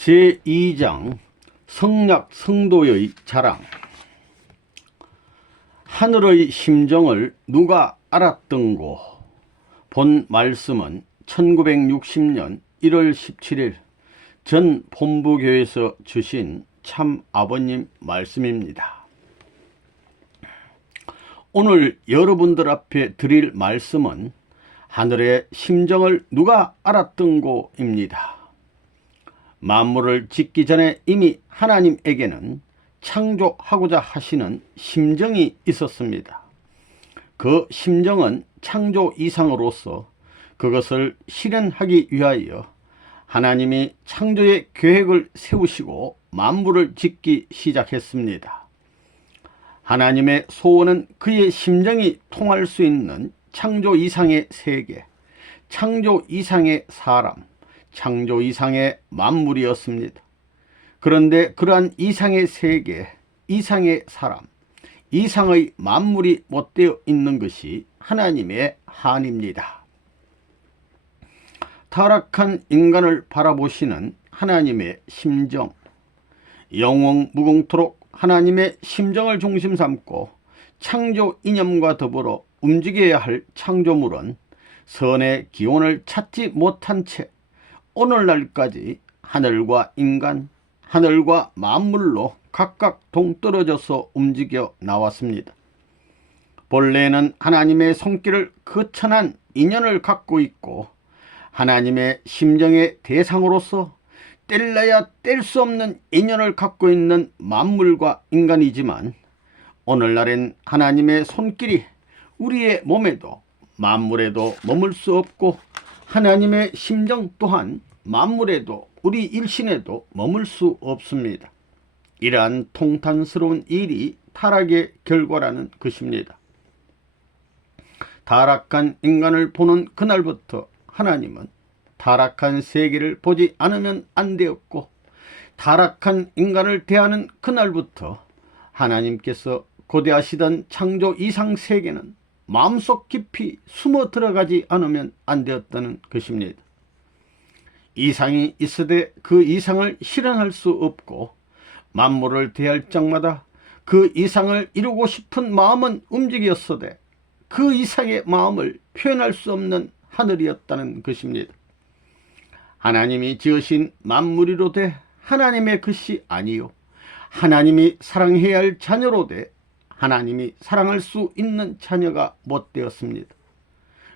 제2장 성약 성도의 자랑. 하늘의 심정을 누가 알았던고. 본 말씀은 1960년 1월 17일 전 본부교에서 주신 참 아버님 말씀입니다. 오늘 여러분들 앞에 드릴 말씀은 하늘의 심정을 누가 알았던고입니다. 만물을 짓기 전에 이미 하나님에게는 창조하고자 하시는 심정이 있었습니다. 그 심정은 창조 이상으로서 그것을 실현하기 위하여 하나님이 창조의 계획을 세우시고 만물을 짓기 시작했습니다. 하나님의 소원은 그의 심정이 통할 수 있는 창조 이상의 세계, 창조 이상의 사람, 창조 이상의 만물이었습니다. 그런데 그러한 이상의 세계, 이상의 사람, 이상의 만물이 못되어 있는 것이 하나님의 한입니다. 타락한 인간을 바라보시는 하나님의 심정, 영원무궁토록 하나님의 심정을 중심 삼고 창조 이념과 더불어 움직여야 할 창조물은 선의 기원을 찾지 못한 채 오늘날까지 하늘과 인간, 하늘과 만물로 각각 동떨어져서 움직여 나왔습니다. 본래는 하나님의 손길을 거천한 인연을 갖고 있고 하나님의 심정의 대상으로서 뗄래야 뗄 수 없는 인연을 갖고 있는 만물과 인간이지만 오늘날엔 하나님의 손길이 우리의 몸에도 만물에도 머물 수 없고 하나님의 심정 또한 만물에도 우리 일신에도 머물 수 없습니다. 이러한 통탄스러운 일이 타락의 결과라는 것입니다. 타락한 인간을 보는 그날부터 하나님은 타락한 세계를 보지 않으면 안 되었고 타락한 인간을 대하는 그날부터 하나님께서 고대하시던 창조 이상 세계는 마음속 깊이 숨어 들어가지 않으면 안 되었다는 것입니다. 이상이 있으되 그 이상을 실현할 수 없고 만물을 대할 적마다 그 이상을 이루고 싶은 마음은 움직였으되 그 이상의 마음을 표현할 수 없는 하늘이었다는 것입니다. 하나님이 지으신 만물이로되 하나님의 것이 아니요 하나님이 사랑해야 할 자녀로되 하나님이 사랑할 수 있는 자녀가 못되었습니다.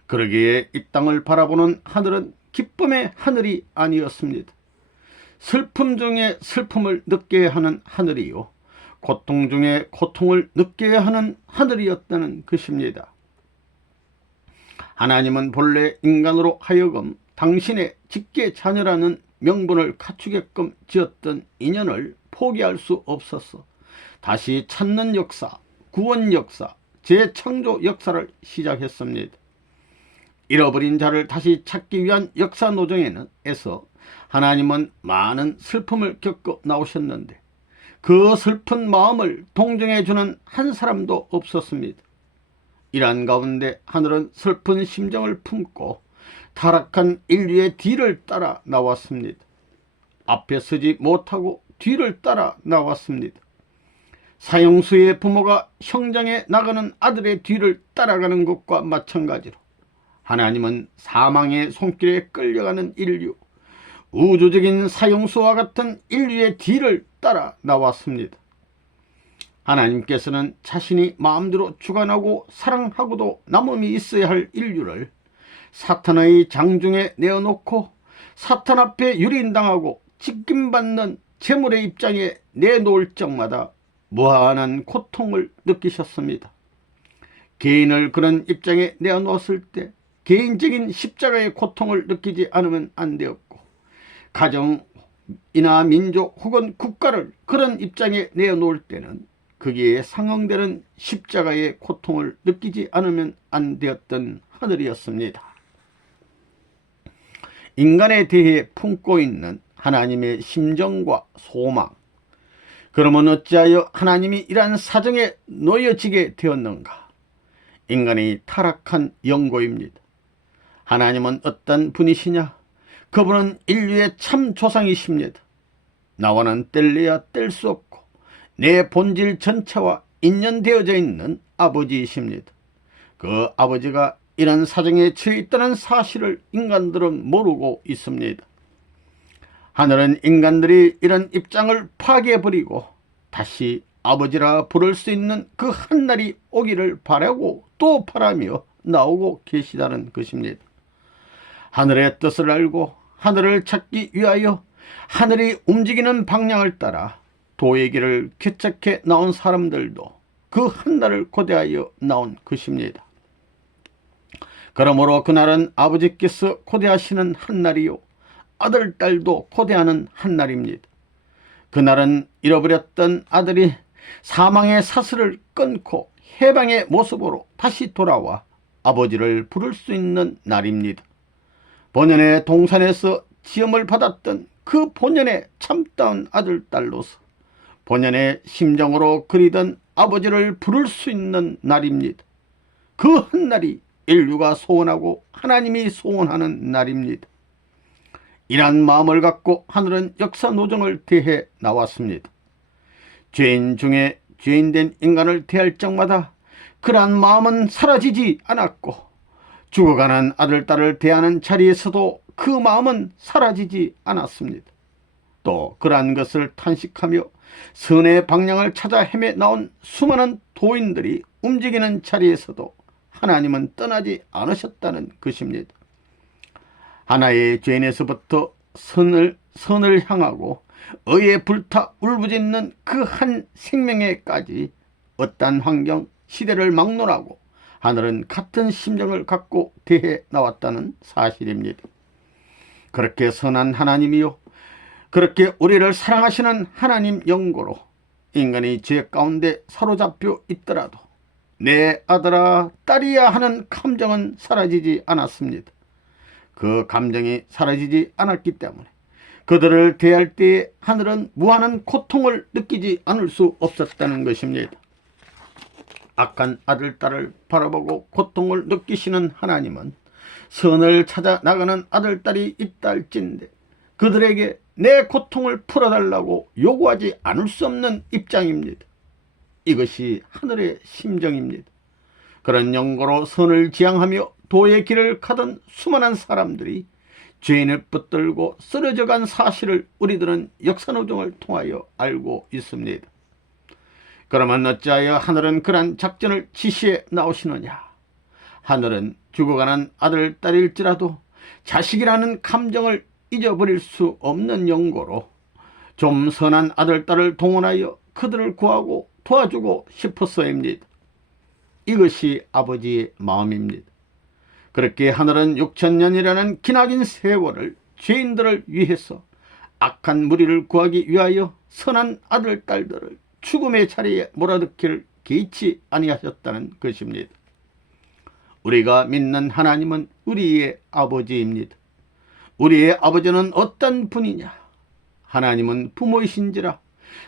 그러기에 이 땅을 바라보는 하늘은 기쁨의 하늘이 아니었습니다. 슬픔 중에 슬픔을 느껴야 하는 하늘이요 고통 중에 고통을 느껴야 하는 하늘이었다는 것입니다. 하나님은 본래 인간으로 하여금 당신의 직계 자녀라는 명분을 갖추게끔 지었던 인연을 포기할 수 없어서 다시 찾는 역사, 구원 역사, 재창조 역사를 시작했습니다. 잃어버린 자를 다시 찾기 위한 역사 노정에서 하나님은 많은 슬픔을 겪어 나오셨는데 그 슬픈 마음을 동정해주는 한 사람도 없었습니다. 이러한 가운데 하늘은 슬픈 심정을 품고 타락한 인류의 뒤를 따라 나왔습니다. 앞에 서지 못하고 뒤를 따라 나왔습니다. 사형수의 부모가 형장에 나가는 아들의 뒤를 따라가는 것과 마찬가지로 하나님은 사망의 손길에 끌려가는 인류, 우주적인 사형수와 같은 인류의 뒤를 따라 나왔습니다. 하나님께서는 자신이 마음대로 주관하고 사랑하고도 남음이 있어야 할 인류를 사탄의 장중에 내어놓고 사탄 앞에 유린당하고 직김받는 재물의 입장에 내놓을 적마다 무한한 고통을 느끼셨습니다. 개인을 그런 입장에 내어놓았을 때 개인적인 십자가의 고통을 느끼지 않으면 안 되었고 가정이나 민족 혹은 국가를 그런 입장에 내어놓을 때는 거기에 상응되는 십자가의 고통을 느끼지 않으면 안 되었던 하늘이었습니다. 인간에 대해 품고 있는 하나님의 심정과 소망, 그러면 어찌하여 하나님이 이러한 사정에 놓여지게 되었는가? 인간이 타락한 연고입니다. 하나님은 어떤 분이시냐? 그분은 인류의 참 조상이십니다. 나와는 뗄래야 뗄 수 없고 내 본질 전체와 인연되어져 있는 아버지이십니다. 그 아버지가 이런 사정에 처해 있다는 사실을 인간들은 모르고 있습니다. 하늘은 인간들이 이런 입장을 파괴해버리고 다시 아버지라 부를 수 있는 그 한날이 오기를 바라고 또 바라며 나오고 계시다는 것입니다. 하늘의 뜻을 알고 하늘을 찾기 위하여 하늘이 움직이는 방향을 따라 도의 길을 개척해 나온 사람들도 그 한날을 고대하여 나온 것입니다. 그러므로 그날은 아버지께서 고대하시는 한날이요 아들, 딸도 고대하는 한날입니다. 그날은 잃어버렸던 아들이 사망의 사슬을 끊고 해방의 모습으로 다시 돌아와 아버지를 부를 수 있는 날입니다. 본연의 동산에서 지음을 받았던 그 본연의 참다운 아들, 딸로서 본연의 심정으로 그리던 아버지를 부를 수 있는 날입니다. 그 한날이 인류가 소원하고 하나님이 소원하는 날입니다. 이러한 마음을 갖고 하늘은 역사 노정을 대해 나왔습니다. 죄인 중에 죄인된 인간을 대할 적마다 그러한 마음은 사라지지 않았고 죽어가는 아들, 딸을 대하는 자리에서도 그 마음은 사라지지 않았습니다. 또 그러한 것을 탄식하며 선의 방향을 찾아 헤매 나온 수많은 도인들이 움직이는 자리에서도 하나님은 떠나지 않으셨다는 것입니다. 하나의 죄인에서부터 선을 향하고 의에 불타 울부짖는 그 한 생명에까지 어떠한 환경, 시대를 막론하고 하늘은 같은 심정을 갖고 대해 나왔다는 사실입니다. 그렇게 선한 하나님이요 그렇게 우리를 사랑하시는 하나님 영고로 인간이 죄 가운데 사로잡혀 있더라도 내 아들아 딸이야 하는 감정은 사라지지 않았습니다. 그 감정이 사라지지 않았기 때문에 그들을 대할 때에 하늘은 무한한 고통을 느끼지 않을 수 없었다는 것입니다. 악한 아들, 딸을 바라보고 고통을 느끼시는 하나님은 선을 찾아 나가는 아들, 딸이 있다 할진대 그들에게 내 고통을 풀어달라고 요구하지 않을 수 없는 입장입니다. 이것이 하늘의 심정입니다. 그런 영고로 선을 지향하며 도의 길을 가던 수많은 사람들이 죄인을 붙들고 쓰러져간 사실을 우리들은 역사노정을 통하여 알고 있습니다. 그러면 어찌하여 하늘은 그러한 작전을 지시해 나오시느냐? 하늘은 죽어가는 아들, 딸일지라도 자식이라는 감정을 잊어버릴 수 없는 영고로 좀 선한 아들, 딸을 동원하여 그들을 구하고 도와주고 싶어서입니다. 이것이 아버지의 마음입니다. 그렇게 하늘은 6,000년이라는 기나긴 세월을 죄인들을 위해서 악한 무리를 구하기 위하여 선한 아들, 딸들을 죽음의 자리에 몰아넣기를 개의치 아니하셨다는 것입니다. 우리가 믿는 하나님은 우리의 아버지입니다. 우리의 아버지는 어떤 분이냐? 하나님은 부모이신지라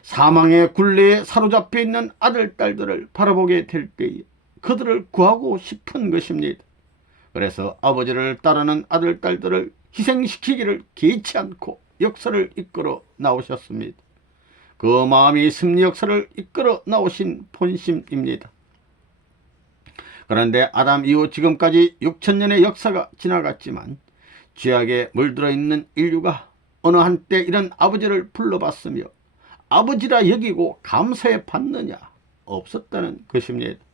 사망의 굴레에 사로잡혀 있는 아들, 딸들을 바라보게 될 때에 그들을 구하고 싶은 것입니다. 그래서 아버지를 따르는 아들, 딸들을 희생시키기를 개의치 않고 역사를 이끌어 나오셨습니다. 그 마음이 승리 역사를 이끌어 나오신 본심입니다. 그런데 아담 이후 지금까지 6,000년의 역사가 지나갔지만 죄악에 물들어 있는 인류가 어느 한때 이런 아버지를 불러봤으며 아버지라 여기고 감사해 받느냐? 없었다는 것입니다.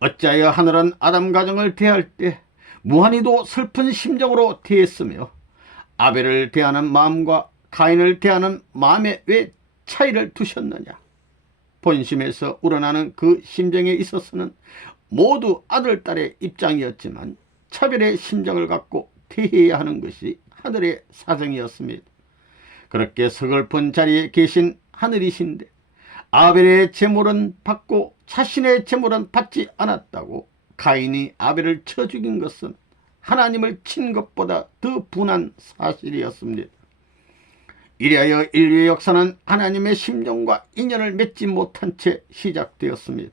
어찌하여 하늘은 아담 가정을 대할 때 무한히도 슬픈 심정으로 대했으며 아벨을 대하는 마음과 가인을 대하는 마음에 왜 차이를 두셨느냐? 본심에서 우러나는 그 심정에 있어서는 모두 아들, 딸의 입장이었지만 차별의 심정을 갖고 대해야 하는 것이 하늘의 사정이었습니다. 그렇게 서글픈 자리에 계신 하늘이신데 아벨의 제물은 받고 자신의 제물은 받지 않았다고 가인이 아벨을 쳐 죽인 것은 하나님을 친 것보다 더 분한 사실이었습니다. 이리하여 인류의 역사는 하나님의 심정과 인연을 맺지 못한 채 시작되었습니다.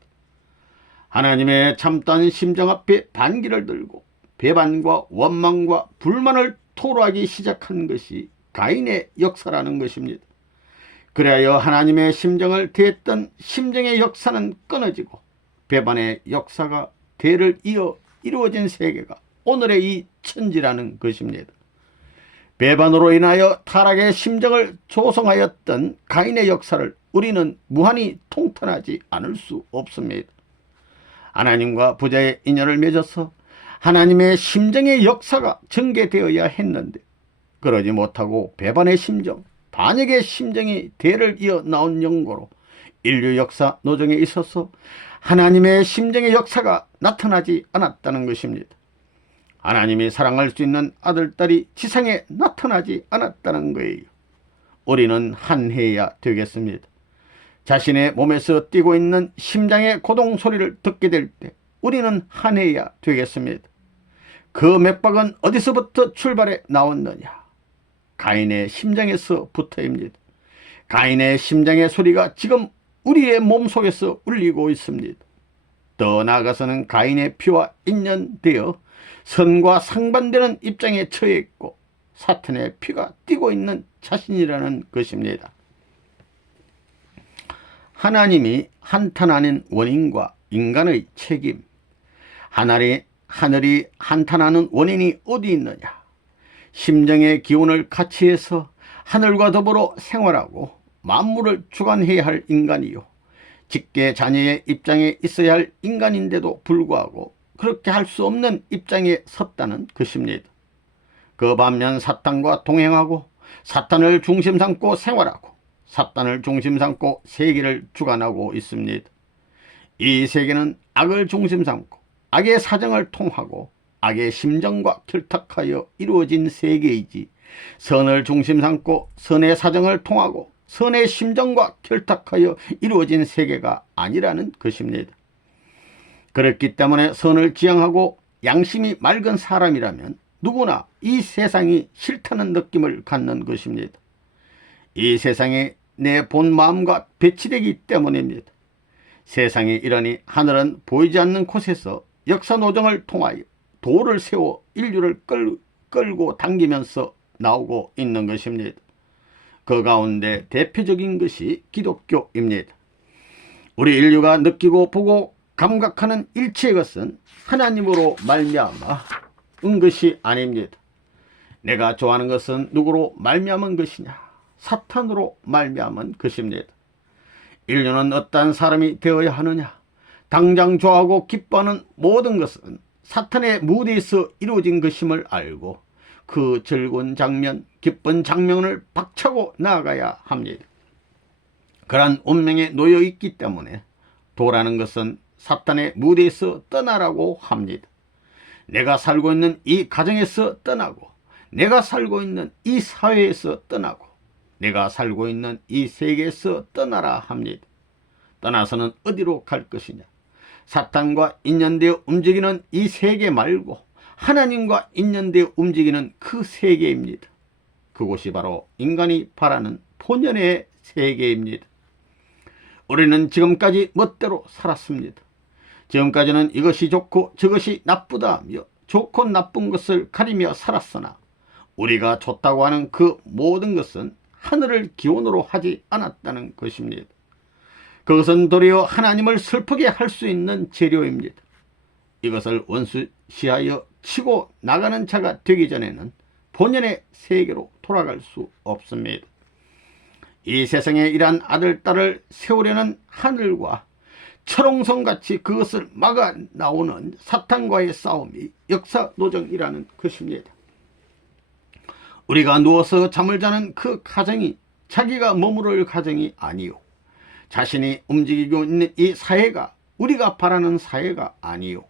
하나님의 참다운 심정 앞에 반기를 들고 배반과 원망과 불만을 토로하기 시작한 것이 가인의 역사라는 것입니다. 그리하여 하나님의 심정을 대했던 심정의 역사는 끊어지고 배반의 역사가 대를 이어 이루어진 세계가 오늘의 이 천지라는 것입니다. 배반으로 인하여 타락의 심정을 조성하였던 가인의 역사를 우리는 무한히 통탄하지 않을 수 없습니다. 하나님과 부자의 인연을 맺어서 하나님의 심정의 역사가 전개되어야 했는데 그러지 못하고 배반의 심정, 반역의 심정이 대를 이어 나온 연고로 인류 역사 노정에 있어서 하나님의 심정의 역사가 나타나지 않았다는 것입니다. 하나님이 사랑할 수 있는 아들딸이 지상에 나타나지 않았다는 거예요. 우리는 한해야 되겠습니다. 자신의 몸에서 뛰고 있는 심장의 고동 소리를 듣게 될 때 우리는 한해야 되겠습니다. 그 맥박은 어디서부터 출발해 나왔느냐? 가인의 심장에서 부터입니다. 가인의 심장의 소리가 지금 우리의 몸속에서 울리고 있습니다. 더 나아가서는 가인의 피와 인연되어 선과 상반되는 입장에 처해 있고 사탄의 피가 뛰고 있는 자신이라는 것입니다. 하나님이 한탄하는 원인과 인간의 책임, 하늘이 한탄하는 원인이 어디 있느냐? 심정의 기운을 같이 해서 하늘과 더불어 생활하고 만물을 주관해야 할 인간이요, 직계 자녀의 입장에 있어야 할 인간인데도 불구하고 그렇게 할 수 없는 입장에 섰다는 것입니다. 그 반면 사탄과 동행하고 사탄을 중심 삼고 생활하고 사탄을 중심 삼고 세계를 주관하고 있습니다. 이 세계는 악을 중심 삼고 악의 사정을 통하고 악의 심정과 결탁하여 이루어진 세계이지, 선을 중심 삼고 선의 사정을 통하고 선의 심정과 결탁하여 이루어진 세계가 아니라는 것입니다. 그렇기 때문에 선을 지향하고 양심이 맑은 사람이라면 누구나 이 세상이 싫다는 느낌을 갖는 것입니다. 이 세상에 내 본 마음과 배치되기 때문입니다. 세상이 이러니 하늘은 보이지 않는 곳에서 역사 노정을 통하여 돌을 세워 인류를 끌고 당기면서 나오고 있는 것입니다. 그 가운데 대표적인 것이 기독교입니다. 우리 인류가 느끼고 보고 감각하는 일체의 것은 하나님으로 말미암아 은 것이 아닙니다. 내가 좋아하는 것은 누구로 말미암은 것이냐? 사탄으로 말미암은 것입니다. 인류는 어떠한 사람이 되어야 하느냐? 당장 좋아하고 기뻐하는 모든 것은 사탄의 무대에서 이루어진 것임을 알고 그 즐거운 장면, 기쁜 장면을 박차고 나아가야 합니다. 그러한 운명에 놓여 있기 때문에 도라는 것은 사탄의 무대에서 떠나라고 합니다. 내가 살고 있는 이 가정에서 떠나고, 내가 살고 있는 이 사회에서 떠나고, 내가 살고 있는 이 세계에서 떠나라 합니다. 떠나서는 어디로 갈 것이냐? 사탄과 인연되어 움직이는 이 세계 말고 하나님과 인연되어 움직이는 그 세계입니다. 그곳이 바로 인간이 바라는 본연의 세계입니다. 우리는 지금까지 멋대로 살았습니다. 지금까지는 이것이 좋고 저것이 나쁘다 하며 좋고 나쁜 것을 가리며 살았으나 우리가 좋다고 하는 그 모든 것은 하늘을 기원으로 하지 않았다는 것입니다. 그것은 도리어 하나님을 슬프게 할 수 있는 재료입니다. 이것을 원수시하여 치고 나가는 자가 되기 전에는 본연의 세계로 돌아갈 수 없습니다. 이 세상에 이러한 아들, 딸을 세우려는 하늘과 철옹성같이 그것을 막아 나오는 사탄과의 싸움이 역사 노정이라는 것입니다. 우리가 누워서 잠을 자는 그 가정이 자기가 머무를 가정이 아니요, 자신이 움직이고 있는 이 사회가 우리가 바라는 사회가 아니요,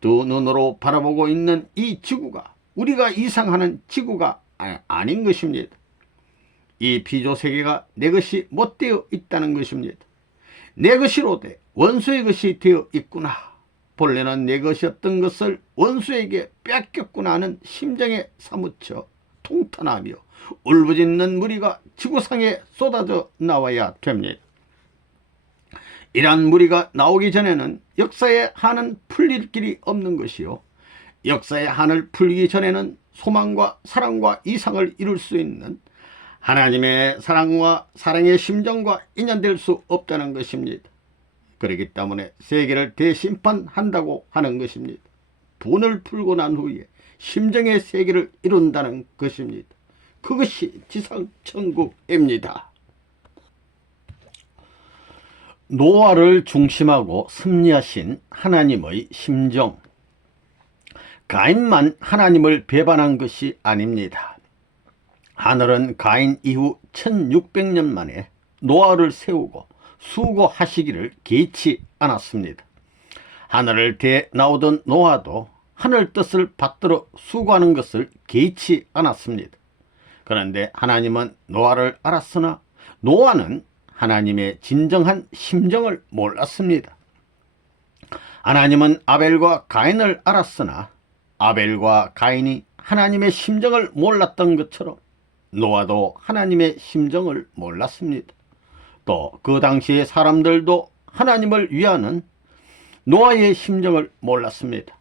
두 눈으로 바라보고 있는 이 지구가 우리가 이상하는 지구가 아닌 것입니다. 이 피조세계가 내 것이 못되어 있다는 것입니다. 내 것이로되 원수의 것이 되어 있구나, 본래는 내 것이었던 것을 원수에게 뺏겼구나 하는 심정에 사무쳐 통탄하며 울부짖는 무리가 지구상에 쏟아져 나와야 됩니다. 이러한 무리가 나오기 전에는 역사의 한은 풀릴 길이 없는 것이요, 역사의 한을 풀기 전에는 소망과 사랑과 이상을 이룰 수 있는 하나님의 사랑과 사랑의 심정과 인연될 수 없다는 것입니다. 그렇기 때문에 세계를 대심판한다고 하는 것입니다. 분을 풀고 난 후에 심정의 세계를 이룬다는 것입니다. 그것이 지상천국입니다. 노아를 중심하고 섭리하신 하나님의 심정. 가인만 하나님을 배반한 것이 아닙니다. 하늘은 가인 이후 1600년 만에 노아를 세우고 수고하시기를 개의치 않았습니다. 하늘을 대 나오던 노아도 하늘 뜻을 받들어 수고하는 것을 개의치 않았습니다. 그런데 하나님은 노아를 알았으나 노아는 하나님의 진정한 심정을 몰랐습니다. 하나님은 아벨과 가인을 알았으나 아벨과 가인이 하나님의 심정을 몰랐던 것처럼 노아도 하나님의 심정을 몰랐습니다. 또 그 당시의 사람들도 하나님을 위하는 노아의 심정을 몰랐습니다.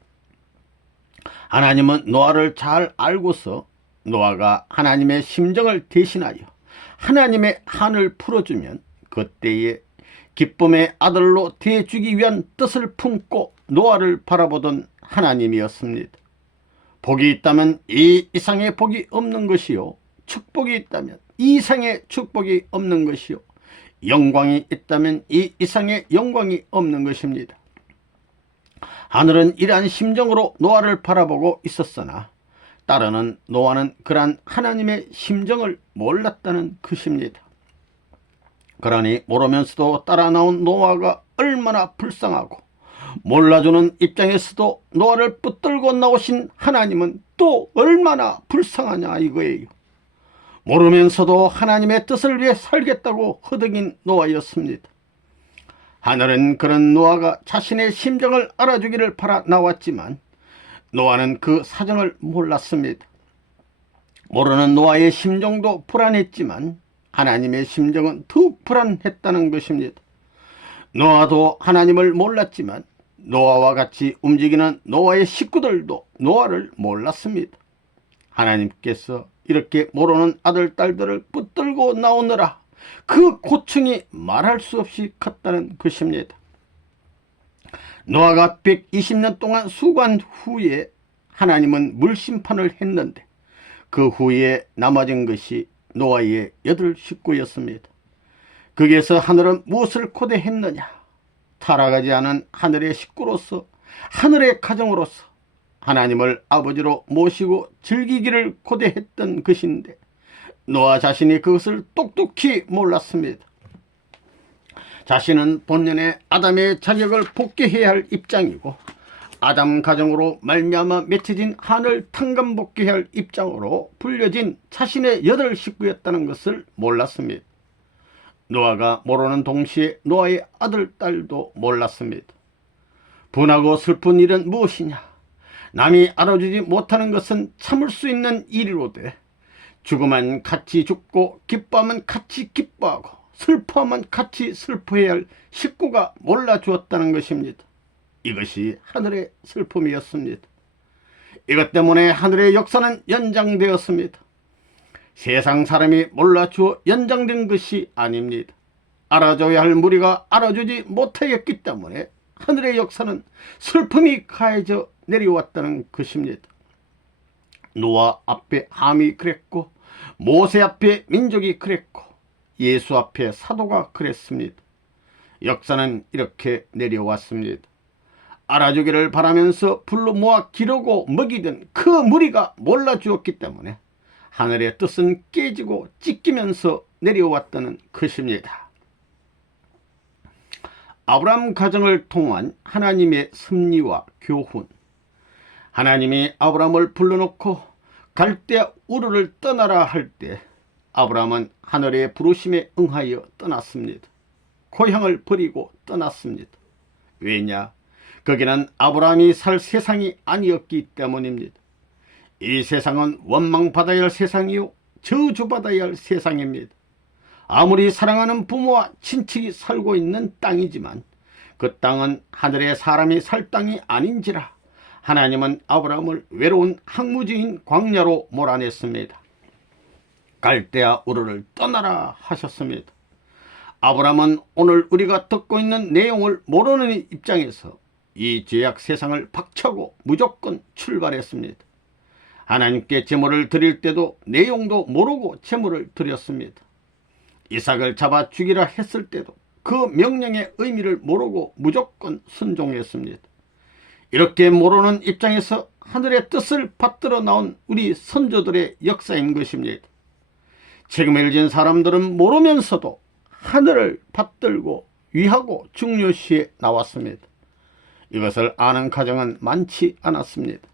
하나님은 노아를 잘 알고서 노아가 하나님의 심정을 대신하여 하나님의 한을 풀어주면 그때에 기쁨의 아들로 대주기 위한 뜻을 품고 노아를 바라보던 하나님이었습니다. 복이 있다면 이 이상의 복이 없는 것이요, 축복이 있다면 이 이상의 축복이 없는 것이요, 영광이 있다면 이 이상의 영광이 없는 것입니다. 하늘은 이러한 심정으로 노아를 바라보고 있었으나 따르는 노아는 그러한 하나님의 심정을 몰랐다는 것입니다. 그러니 모르면서도 따라 나온 노아가 얼마나 불쌍하고, 몰라주는 입장에서도 노아를 붙들고 나오신 하나님은 또 얼마나 불쌍하냐 이거예요. 모르면서도 하나님의 뜻을 위해 살겠다고 허덕인 노아였습니다. 하늘은 그런 노아가 자신의 심정을 알아주기를 바라 나왔지만 노아는 그 사정을 몰랐습니다. 모르는 노아의 심정도 불안했지만 하나님의 심정은 더욱 불안했다는 것입니다. 노아도 하나님을 몰랐지만 노아와 같이 움직이는 노아의 식구들도 노아를 몰랐습니다. 하나님께서 이렇게 모르는 아들, 딸들을 붙들고 나오느라 그 고충이 말할 수 없이 컸다는 것입니다. 노아가 120년 동안 수고한 후에 하나님은 물심판을 했는데 그 후에 남아진 것이 노아의 8 식구였습니다. 거기에서 하늘은 무엇을 고대했느냐? 타락하지 않은 하늘의 식구로서, 하늘의 가정으로서 하나님을 아버지로 모시고 즐기기를 고대했던 것인데 노아 자신이 그것을 똑똑히 몰랐습니다. 자신은 본연의 아담의 자격을 복귀해야 할 입장이고 아담 가정으로 말미암아 맺혀진 한을 탕감복귀해야 할 입장으로 불려진 자신의 8 식구였다는 것을 몰랐습니다. 노아가 모르는 동시에 노아의 아들, 딸도 몰랐습니다. 분하고 슬픈 일은 무엇이냐? 남이 알아주지 못하는 것은 참을 수 있는 일이로되 죽으면 같이 죽고 기뻐하면 같이 기뻐하고 슬퍼하면 같이 슬퍼해야 할 식구가 몰라주었다는 것입니다. 이것이 하늘의 슬픔이었습니다. 이것 때문에 하늘의 역사는 연장되었습니다. 세상 사람이 몰라주어 연장된 것이 아닙니다. 알아줘야 할 무리가 알아주지 못하였기 때문에 하늘의 역사는 슬픔이 가해져 내려왔다는 것입니다. 노아 앞에 함이 그랬고 모세 앞에 민족이 그랬고 예수 앞에 사도가 그랬습니다. 역사는 이렇게 내려왔습니다. 알아주기를 바라면서 불러 모아 기르고 먹이던 그 무리가 몰라주었기 때문에 하늘의 뜻은 깨지고 찢기면서 내려왔다는 것입니다. 아브라함 가정을 통한 하나님의 섭리와 교훈. 하나님이 아브라함을 불러놓고 갈대아 우르를 떠나라 할 때 아브라함은 하늘의 부르심에 응하여 떠났습니다. 고향을 버리고 떠났습니다. 왜냐? 거기는 아브라함이 살 세상이 아니었기 때문입니다. 이 세상은 원망받아야 할 세상이요 저주받아야 할 세상입니다. 아무리 사랑하는 부모와 친척이 살고 있는 땅이지만 그 땅은 하늘의 사람이 살 땅이 아닌지라 하나님은 아브라함을 외로운 항무지인 광야로 몰아냈습니다. 갈대아 우르를 떠나라 하셨습니다. 아브라함은 오늘 우리가 듣고 있는 내용을 모르는 입장에서 이 죄악 세상을 박차고 무조건 출발했습니다. 하나님께 제물을 드릴 때도 내용도 모르고 제물을 드렸습니다. 이삭을 잡아 죽이라 했을 때도 그 명령의 의미를 모르고 무조건 순종했습니다. 이렇게 모르는 입장에서 하늘의 뜻을 받들어 나온 우리 선조들의 역사인 것입니다. 책임을 진 사람들은 모르면서도 하늘을 받들고 위하고 중요시해 나왔습니다. 이것을 아는 가정은 많지 않았습니다.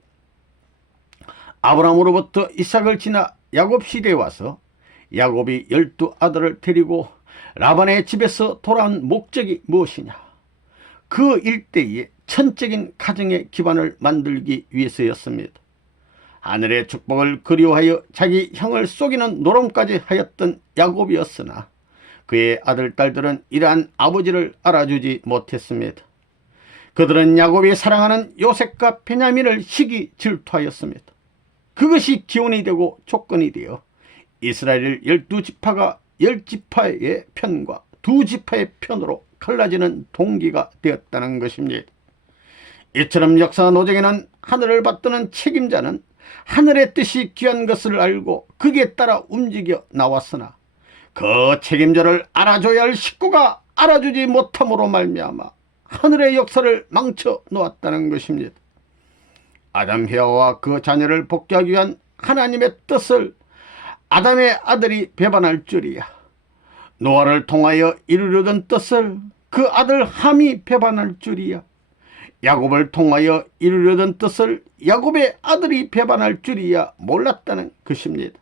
아브라함으로부터 이삭을 지나 야곱 시대에 와서 야곱이 12아들을 데리고 라반의 집에서 돌아온 목적이 무엇이냐? 그 일대에 천적인 가정의 기반을 만들기 위해서였습니다. 하늘의 축복을 그리워하여 자기 형을 속이는 노름까지 하였던 야곱이었으나 그의 아들, 딸들은 이러한 아버지를 알아주지 못했습니다. 그들은 야곱이 사랑하는 요셉과 베냐민을 시기 질투하였습니다. 그것이 기원이 되고 조건이 되어 이스라엘 12지파가 10지파의 편과 2지파의 편으로 갈라지는 동기가 되었다는 것입니다. 이처럼 역사 노정에는 하늘을 받드는 책임자는 하늘의 뜻이 귀한 것을 알고 거기에 따라 움직여 나왔으나 그 책임자를 알아줘야 할 식구가 알아주지 못함으로 말미암아 하늘의 역사를 망쳐 놓았다는 것입니다. 아담 헤아와 그 자녀를 복귀하기 위한 하나님의 뜻을 아담의 아들이 배반할 줄이야. 노아를 통하여 이루려던 뜻을 그 아들 함이 배반할 줄이야. 야곱을 통하여 이루려던 뜻을 야곱의 아들이 배반할 줄이야 몰랐다는 것입니다.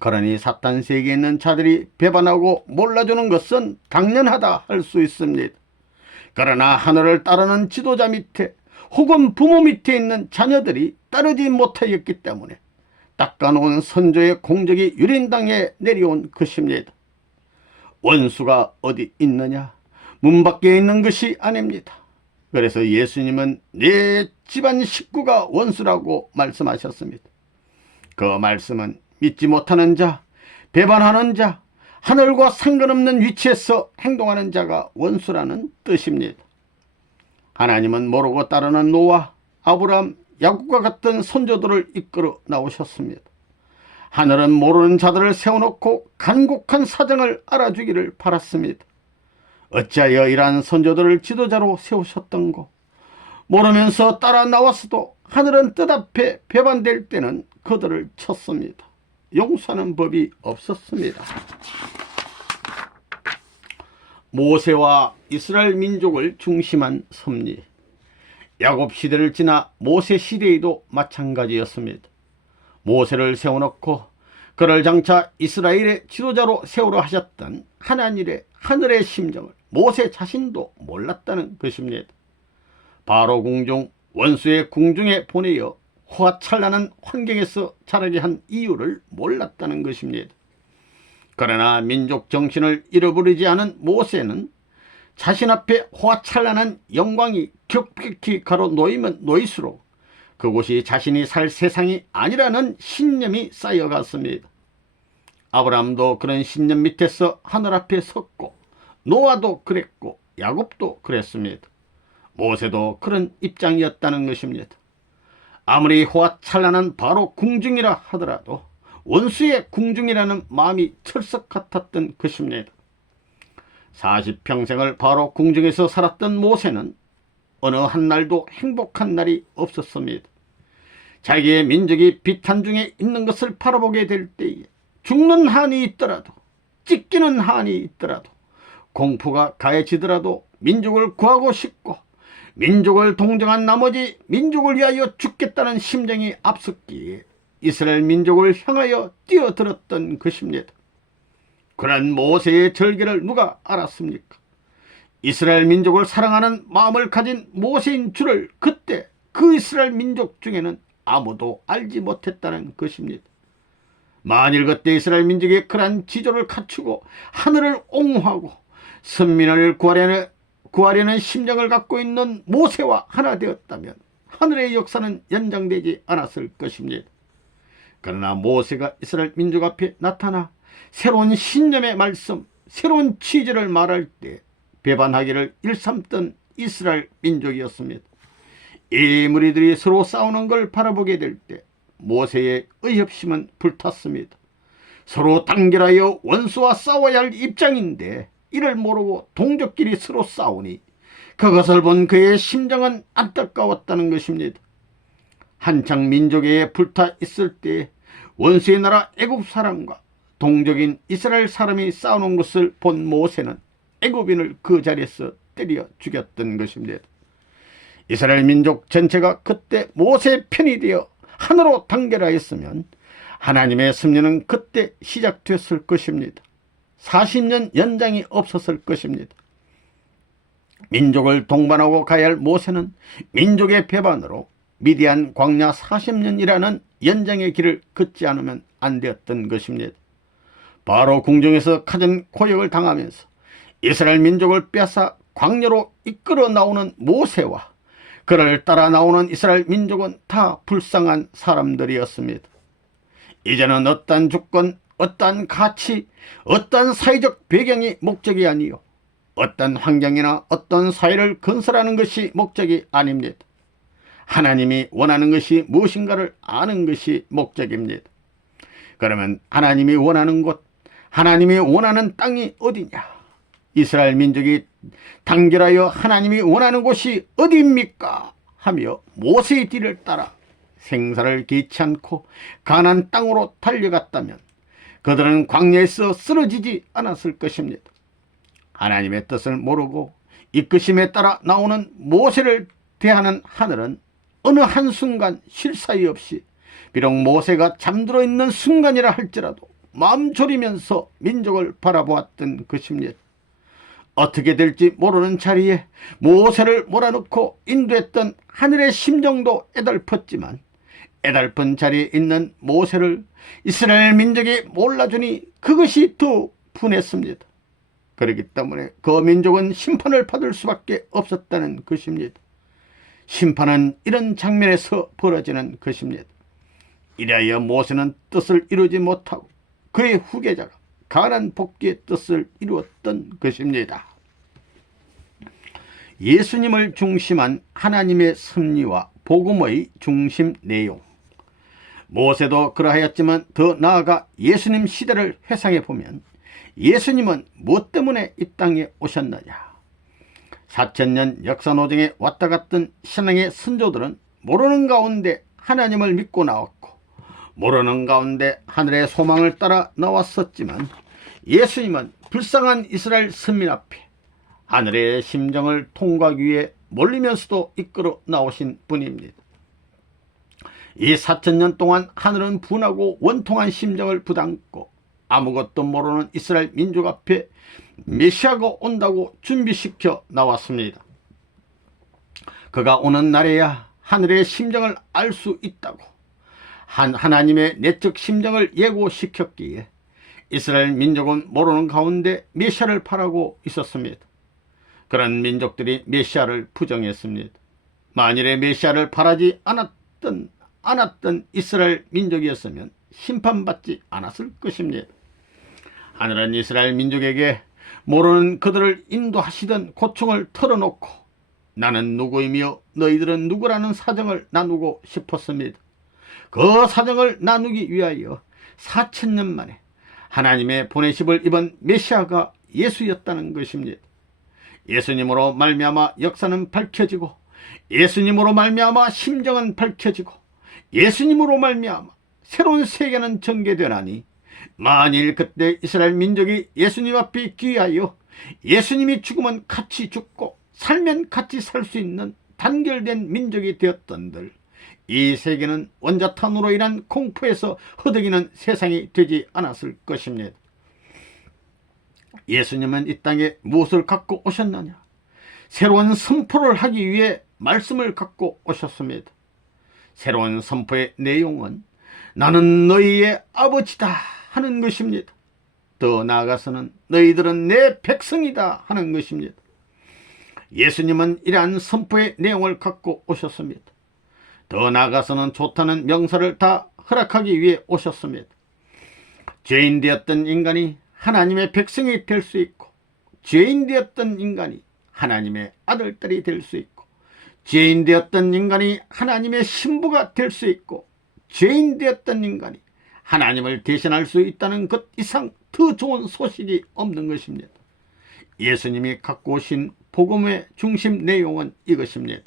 그러니 사탄 세계에 있는 자들이 배반하고 몰라주는 것은 당연하다 할 수 있습니다. 그러나 하늘을 따르는 지도자 밑에 혹은 부모 밑에 있는 자녀들이 따르지 못하였기 때문에 닦아놓은 선조의 공적이 유린당에 내려온 것입니다. 원수가 어디 있느냐? 문 밖에 있는 것이 아닙니다. 그래서 예수님은 내 집안 식구가 원수라고 말씀하셨습니다. 그 말씀은 믿지 못하는 자, 배반하는 자, 하늘과 상관없는 위치에서 행동하는 자가 원수라는 뜻입니다. 하나님은 모르고 따르는 노아, 아브라함, 야곱과 같은 선조들을 이끌어 나오셨습니다. 하늘은 모르는 자들을 세워놓고 간곡한 사정을 알아주기를 바랐습니다. 어찌하여 이러한 선조들을 지도자로 세우셨던고? 모르면서 따라 나왔어도 하늘은 뜻 앞에 배반될 때는 그들을 쳤습니다. 용서하는 법이 없었습니다. 모세와 이스라엘 민족을 중심한 섭리, 야곱 시대를 지나 모세 시대에도 마찬가지였습니다. 모세를 세워놓고 그를 장차 이스라엘의 지도자로 세우려 하셨던 하늘의 심정을 모세 자신도 몰랐다는 것입니다. 바로 궁중, 원수의 궁중에 보내어 화찬란한 환경에서 자라게 한 이유를 몰랐다는 것입니다. 그러나 민족 정신을 잃어버리지 않은 모세는 자신 앞에 화찬란한 영광이 격백히 가로놓이면 놓일수록 그곳이 자신이 살 세상이 아니라는 신념이 쌓여갔습니다. 아브라함도 그런 신념 밑에서 하늘 앞에 섰고 노아도 그랬고 야곱도 그랬습니다. 모세도 그런 입장이었다는 것입니다. 아무리 화찬란한 바로 궁중이라 하더라도 원수의 궁중이라는 마음이 철석 같았던 것입니다. 40평생을 바로 궁중에서 살았던 모세는 어느 한날도 행복한 날이 없었습니다. 자기의 민족이 비탄 중에 있는 것을 바라보게 될 때에 죽는 한이 있더라도, 찢기는 한이 있더라도, 공포가 가해지더라도 민족을 구하고 싶고 민족을 동정한 나머지 민족을 위하여 죽겠다는 심정이 앞섰기에 이스라엘 민족을 향하여 뛰어들었던 것입니다. 그런 모세의 절개를 누가 알았습니까? 이스라엘 민족을 사랑하는 마음을 가진 모세인 줄을 그때 그 이스라엘 민족 중에는 아무도 알지 못했다는 것입니다. 만일 그때 이스라엘 민족이 그러한 지조를 갖추고 하늘을 옹호하고 선민을 구하려는 심정을 갖고 있는 모세와 하나 되었다면 하늘의 역사는 연장되지 않았을 것입니다. 그러나 모세가 이스라엘 민족 앞에 나타나 새로운 신념의 말씀, 새로운 취지를 말할 때 배반하기를 일삼던 이스라엘 민족이었습니다. 이 무리들이 서로 싸우는 걸 바라보게 될 때 모세의 의협심은 불탔습니다. 서로 단결하여 원수와 싸워야 할 입장인데 이를 모르고 동족끼리 서로 싸우니 그것을 본 그의 심정은 안타까웠다는 것입니다. 한창 민족에 불타 있을 때 원수의 나라 애굽 사람과 동족인 이스라엘 사람이 싸우는 것을 본 모세는 애굽인을 그 자리에서 때려 죽였던 것입니다. 이스라엘 민족 전체가 그때 모세의 편이 되어 하나로 단결하였으면 하나님의 섭리는 그때 시작됐을 것입니다. 40년 연장이 없었을 것입니다. 민족을 동반하고 가야 할 모세는 민족의 배반으로 미디안 광야 40년이라는 연장의 길을 걷지 않으면 안 되었던 것입니다. 바로 궁정에서 갖은 고역을 당하면서 이스라엘 민족을 빼앗아 광야로 이끌어 나오는 모세와 그를 따라 나오는 이스라엘 민족은 다 불쌍한 사람들이었습니다. 이제는 어떠한 주권, 어떠한 가치, 어떠한 사회적 배경이 목적이 아니요 어떤 환경이나 어떤 사회를 건설하는 것이 목적이 아닙니다. 하나님이 원하는 것이 무엇인가를 아는 것이 목적입니다. 그러면 하나님이 원하는 곳, 하나님이 원하는 땅이 어디냐? 이스라엘 민족이 단결하여 하나님이 원하는 곳이 어디입니까? 하며 모세의 뒤를 따라 생사를 기치 않고 가나안 땅으로 달려갔다면 그들은 광야에서 쓰러지지 않았을 것입니다. 하나님의 뜻을 모르고 이끄심에 따라 나오는 모세를 대하는 하늘은 어느 한순간 쉴 사이 없이 비록 모세가 잠들어 있는 순간이라 할지라도 마음 졸이면서 민족을 바라보았던 것입니다. 어떻게 될지 모르는 자리에 모세를 몰아넣고 인도했던 하늘의 심정도 애달팠지만 애달픈 자리에 있는 모세를 이스라엘 민족이 몰라주니 그것이 더 분했습니다. 그렇기 때문에 그 민족은 심판을 받을 수밖에 없었다는 것입니다. 심판은 이런 장면에서 벌어지는 것입니다. 이래야 모세는 뜻을 이루지 못하고 그의 후계자가 가나안 복귀의 뜻을 이루었던 것입니다. 예수님을 중심한 하나님의 섭리와 복음의 중심 내용. 모세도 그러하였지만 더 나아가 예수님 시대를 회상해 보면 예수님은 무엇 때문에 이 땅에 오셨느냐? 4000년 역사 노정에 왔다 갔던 신앙의 선조들은 모르는 가운데 하나님을 믿고 나왔고 모르는 가운데 하늘의 소망을 따라 나왔었지만 예수님은 불쌍한 이스라엘 선민 앞에 하늘의 심정을 통과하기 위해 몰리면서도 이끌어 나오신 분입니다. 이 4000년 동안 하늘은 분하고 원통한 심정을 부담고 아무것도 모르는 이스라엘 민족 앞에 메시아가 온다고 준비시켜 나왔습니다. 그가 오는 날에야 하늘의 심정을 알 수 있다고 하나님의 내적 심정을 예고시켰기에 이스라엘 민족은 모르는 가운데 메시아를 바라고 있었습니다. 그런 민족들이 메시아를 부정했습니다. 만일에 메시아를 바라지 않았던 이스라엘 민족이었으면 심판받지 않았을 것입니다. 하늘은 이스라엘 민족에게 모르는 그들을 인도하시던 고충을 털어놓고 나는 누구이며 너희들은 누구라는 사정을 나누고 싶었습니다. 그 사정을 나누기 위하여 4000년 만에 하나님의 보내심을 입은 메시아가 예수였다는 것입니다. 예수님으로 말미암아 역사는 밝혀지고 예수님으로 말미암아 심정은 밝혀지고 예수님으로 말미암아 새로운 세계는 전개되나니 만일 그때 이스라엘 민족이 예수님 앞에 귀하여 예수님이 죽으면 같이 죽고 살면 같이 살 수 있는 단결된 민족이 되었던들 이 세계는 원자탄으로 인한 공포에서 허덕이는 세상이 되지 않았을 것입니다. 예수님은 이 땅에 무엇을 갖고 오셨느냐? 새로운 선포를 하기 위해 말씀을 갖고 오셨습니다. 새로운 선포의 내용은 나는 너희의 아버지다 하는 것입니다. 더 나아가서는 너희들은 내 백성이다 하는 것입니다. 예수님은 이러한 선포의 내용을 갖고 오셨습니다. 더 나아가서는 좋다는 명사를 다 허락하기 위해 오셨습니다. 죄인 되었던 인간이 하나님의 백성이 될 수 있고, 죄인 되었던 인간이 하나님의 아들딸이 될 수 있고, 죄인 되었던 인간이 하나님의 신부가 될 수 있고, 죄인 되었던 인간이 하나님을 대신할 수 있다는 것 이상 더 좋은 소식이 없는 것입니다. 예수님이 갖고 오신 복음의 중심 내용은 이것입니다.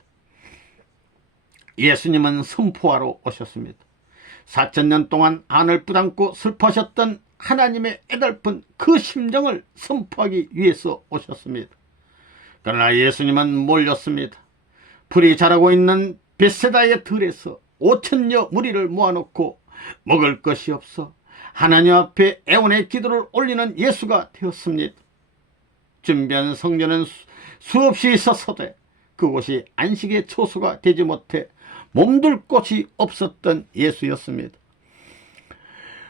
예수님은 선포하러 오셨습니다. 4000년 동안 하늘 뿌당고 슬퍼하셨던 하나님의 애달픈 그 심정을 선포하기 위해서 오셨습니다. 그러나 예수님은 몰렸습니다. 풀이 자라고 있는 벳세다의 들에서 5000여 무리를 모아놓고 먹을 것이 없어 하나님 앞에 애원의 기도를 올리는 예수가 되었습니다. 준비한 성전은 수없이 있었어도 그곳이 안식의 초소가 되지 못해 몸둘 곳이 없었던 예수였습니다.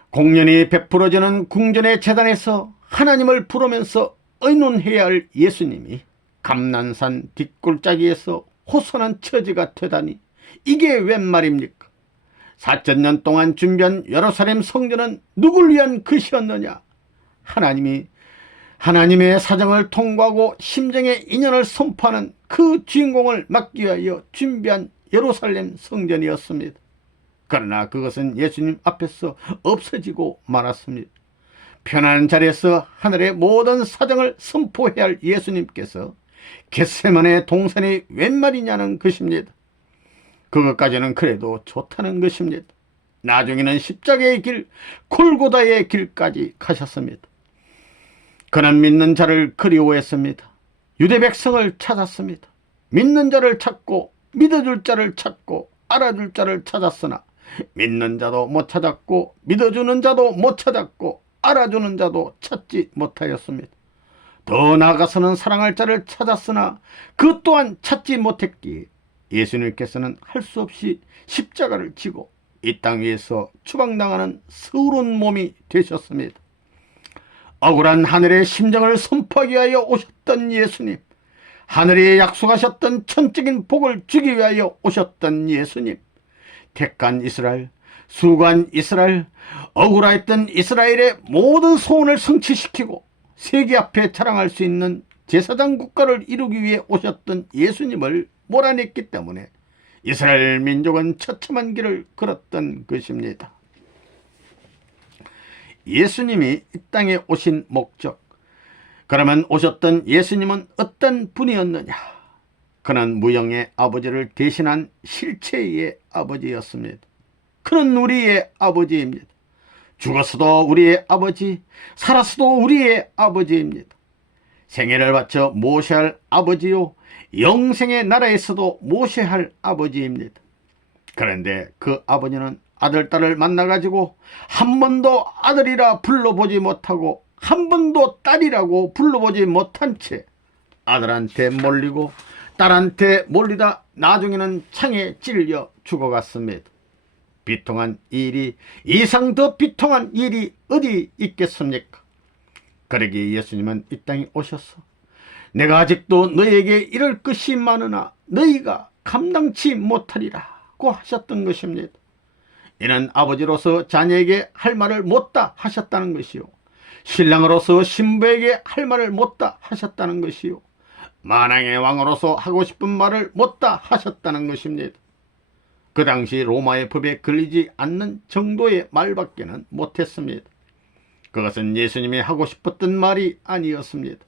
공연히 베풀어지는 궁전의 제단에서 하나님을 부르면서 의논해야 할 예수님이 감난산 뒷골짜기에서 호선한 처지가 되다니 이게 웬 말입니까? 4000년 동안 준비한 예루살렘 성전은 누굴 위한 것이었느냐? 하나님의 사정을 통과하고 심정의 인연을 선포하는 그 주인공을 막기 위하여 준비한 예루살렘 성전이었습니다. 그러나 그것은 예수님 앞에서 없어지고 말았습니다. 편안한 자리에서 하늘의 모든 사정을 선포해야 할 예수님께서 겟세마네 동산이 웬 말이냐는 것입니다. 그것까지는 그래도 좋다는 것입니다. 나중에는 십자가의 길, 골고다의 길까지 가셨습니다. 그는 믿는 자를 그리워했습니다. 유대 백성을 찾았습니다. 믿는 자를 찾고 믿어줄 자를 찾고 알아줄 자를 찾았으나 믿는 자도 못 찾았고 믿어주는 자도 못 찾았고 알아주는 자도 찾지 못하였습니다. 더 나아가서는 사랑할 자를 찾았으나 그 또한 찾지 못했기에 예수님께서는 할 수 없이 십자가를 지고 이 땅 위에서 추방당하는 서러운 몸이 되셨습니다. 억울한 하늘의 심정을 선포하기 위하여 오셨던 예수님, 하늘에 약속하셨던 천적인 복을 주기 위하여 오셨던 예수님, 택한 이스라엘, 수고한 이스라엘, 억울했던 이스라엘의 모든 소원을 성취시키고 세계 앞에 자랑할 수 있는 제사장 국가를 이루기 위해 오셨던 예수님을 몰아냈기 때문에 이스라엘 민족은 처참한 길을 걸었던 것입니다. 예수님이 이 땅에 오신 목적, 그러면 오셨던 예수님은 어떤 분이었느냐? 그는 무형의 아버지를 대신한 실체의 아버지였습니다. 그는 우리의 아버지입니다. 죽었어도 우리의 아버지, 살았어도 우리의 아버지입니다. 생애를 바쳐 모셔할 아버지요, 영생의 나라에서도 모셔야 할 아버지입니다. 그런데 그 아버지는 아들, 딸을 만나가지고 한 번도 아들이라 불러보지 못하고 한 번도 딸이라고 불러보지 못한 채 아들한테 몰리고 딸한테 몰리다 나중에는 창에 찔려 죽어갔습니다. 비통한 일이, 이상 더 비통한 일이 어디 있겠습니까? 그러기에 예수님은 이 땅에 오셔서 내가 아직도 너희에게 이럴 것이 많으나 너희가 감당치 못하리라고 하셨던 것입니다. 이는 아버지로서 자녀에게 할 말을 못다 하셨다는 것이요, 신랑으로서 신부에게 할 말을 못다 하셨다는 것이요, 만왕의 왕으로서 하고 싶은 말을 못다 하셨다는 것입니다. 그 당시 로마의 법에 걸리지 않는 정도의 말밖에는 못했습니다. 그것은 예수님이 하고 싶었던 말이 아니었습니다.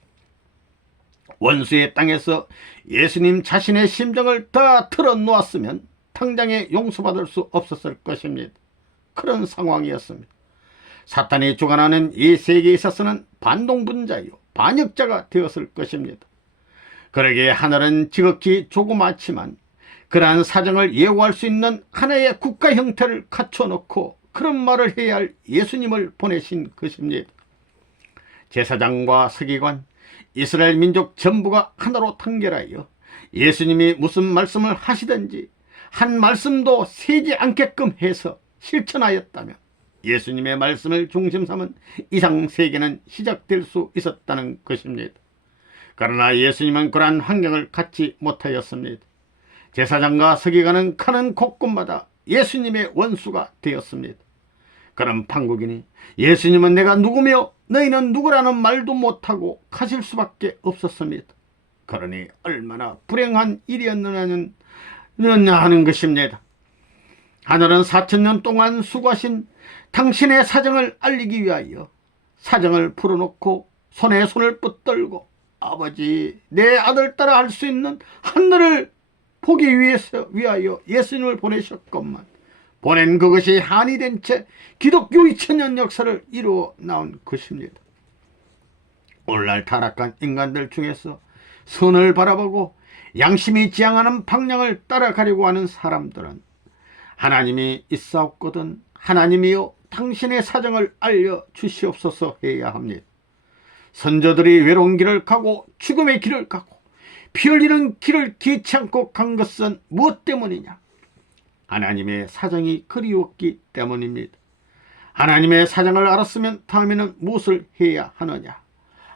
원수의 땅에서 예수님 자신의 심정을 다 털어놓았으면 당장에 용서받을 수 없었을 것입니다. 그런 상황이었습니다. 사탄이 주관하는 이 세계에 있어서는 반동분자요, 반역자가 되었을 것입니다. 그러기에 하늘은 지극히 조그맣지만 그러한 사정을 예고할 수 있는 하나의 국가 형태를 갖춰놓고 그런 말을 해야 할 예수님을 보내신 것입니다. 제사장과 서기관, 이스라엘 민족 전부가 하나로 단결하여 예수님이 무슨 말씀을 하시든지 한 말씀도 새지 않게끔 해서 실천하였다면 예수님의 말씀을 중심 삼은 이상 세계는 시작될 수 있었다는 것입니다. 그러나 예수님은 그러한 환경을 갖지 못하였습니다. 제사장과 서기관은 가는 곳곳마다 예수님의 원수가 되었습니다. 그럼 판국인이 예수님은 내가 누구며 너희는 누구라는 말도 못하고 가실 수밖에 없었습니다. 그러니 얼마나 불행한 일이었느냐 하는 것입니다. 하늘은 4000년 동안 수고하신 당신의 사정을 알리기 위하여 사정을 풀어놓고 손에 손을 붙들고 아버지 내 아들 따라 할 수 있는 하늘을 보기 위하여 예수님을 보내셨건만 보낸 그것이 한이 된 채 기독교 2000년 역사를 이루어 나온 것입니다. 오늘날 타락한 인간들 중에서 선을 바라보고 양심이 지향하는 방향을 따라가려고 하는 사람들은 하나님이 있사옵거든 하나님이여 당신의 사정을 알려주시옵소서 해야 합니다. 선조들이 외로운 길을 가고 죽음의 길을 가고 피 흘리는 길을 기치 않고 간 것은 무엇 때문이냐? 하나님의 사정이 그리웠기 때문입니다. 하나님의 사정을 알았으면 다음에는 무엇을 해야 하느냐?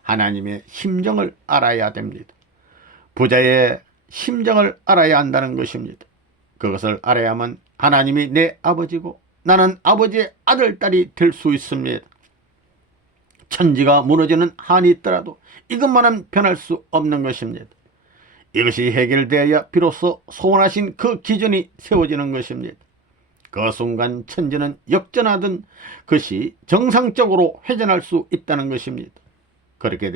하나님의 심정을 알아야 됩니다. 부자의 심정을 알아야 한다는 것입니다. 그것을 알아야만 하나님이 내 아버지고 나는 아버지의 아들, 딸이 될 수 있습니다. 천지가 무너지는 한이 있더라도 이것만은 변할 수 없는 것입니다. 이것이 해결되어야 비로소 소원하신 그 기준이 세워지는 것입니다. 그 순간 천지는 역전하던 것이 정상적으로 회전할 수 있다는 것입니다. 그렇게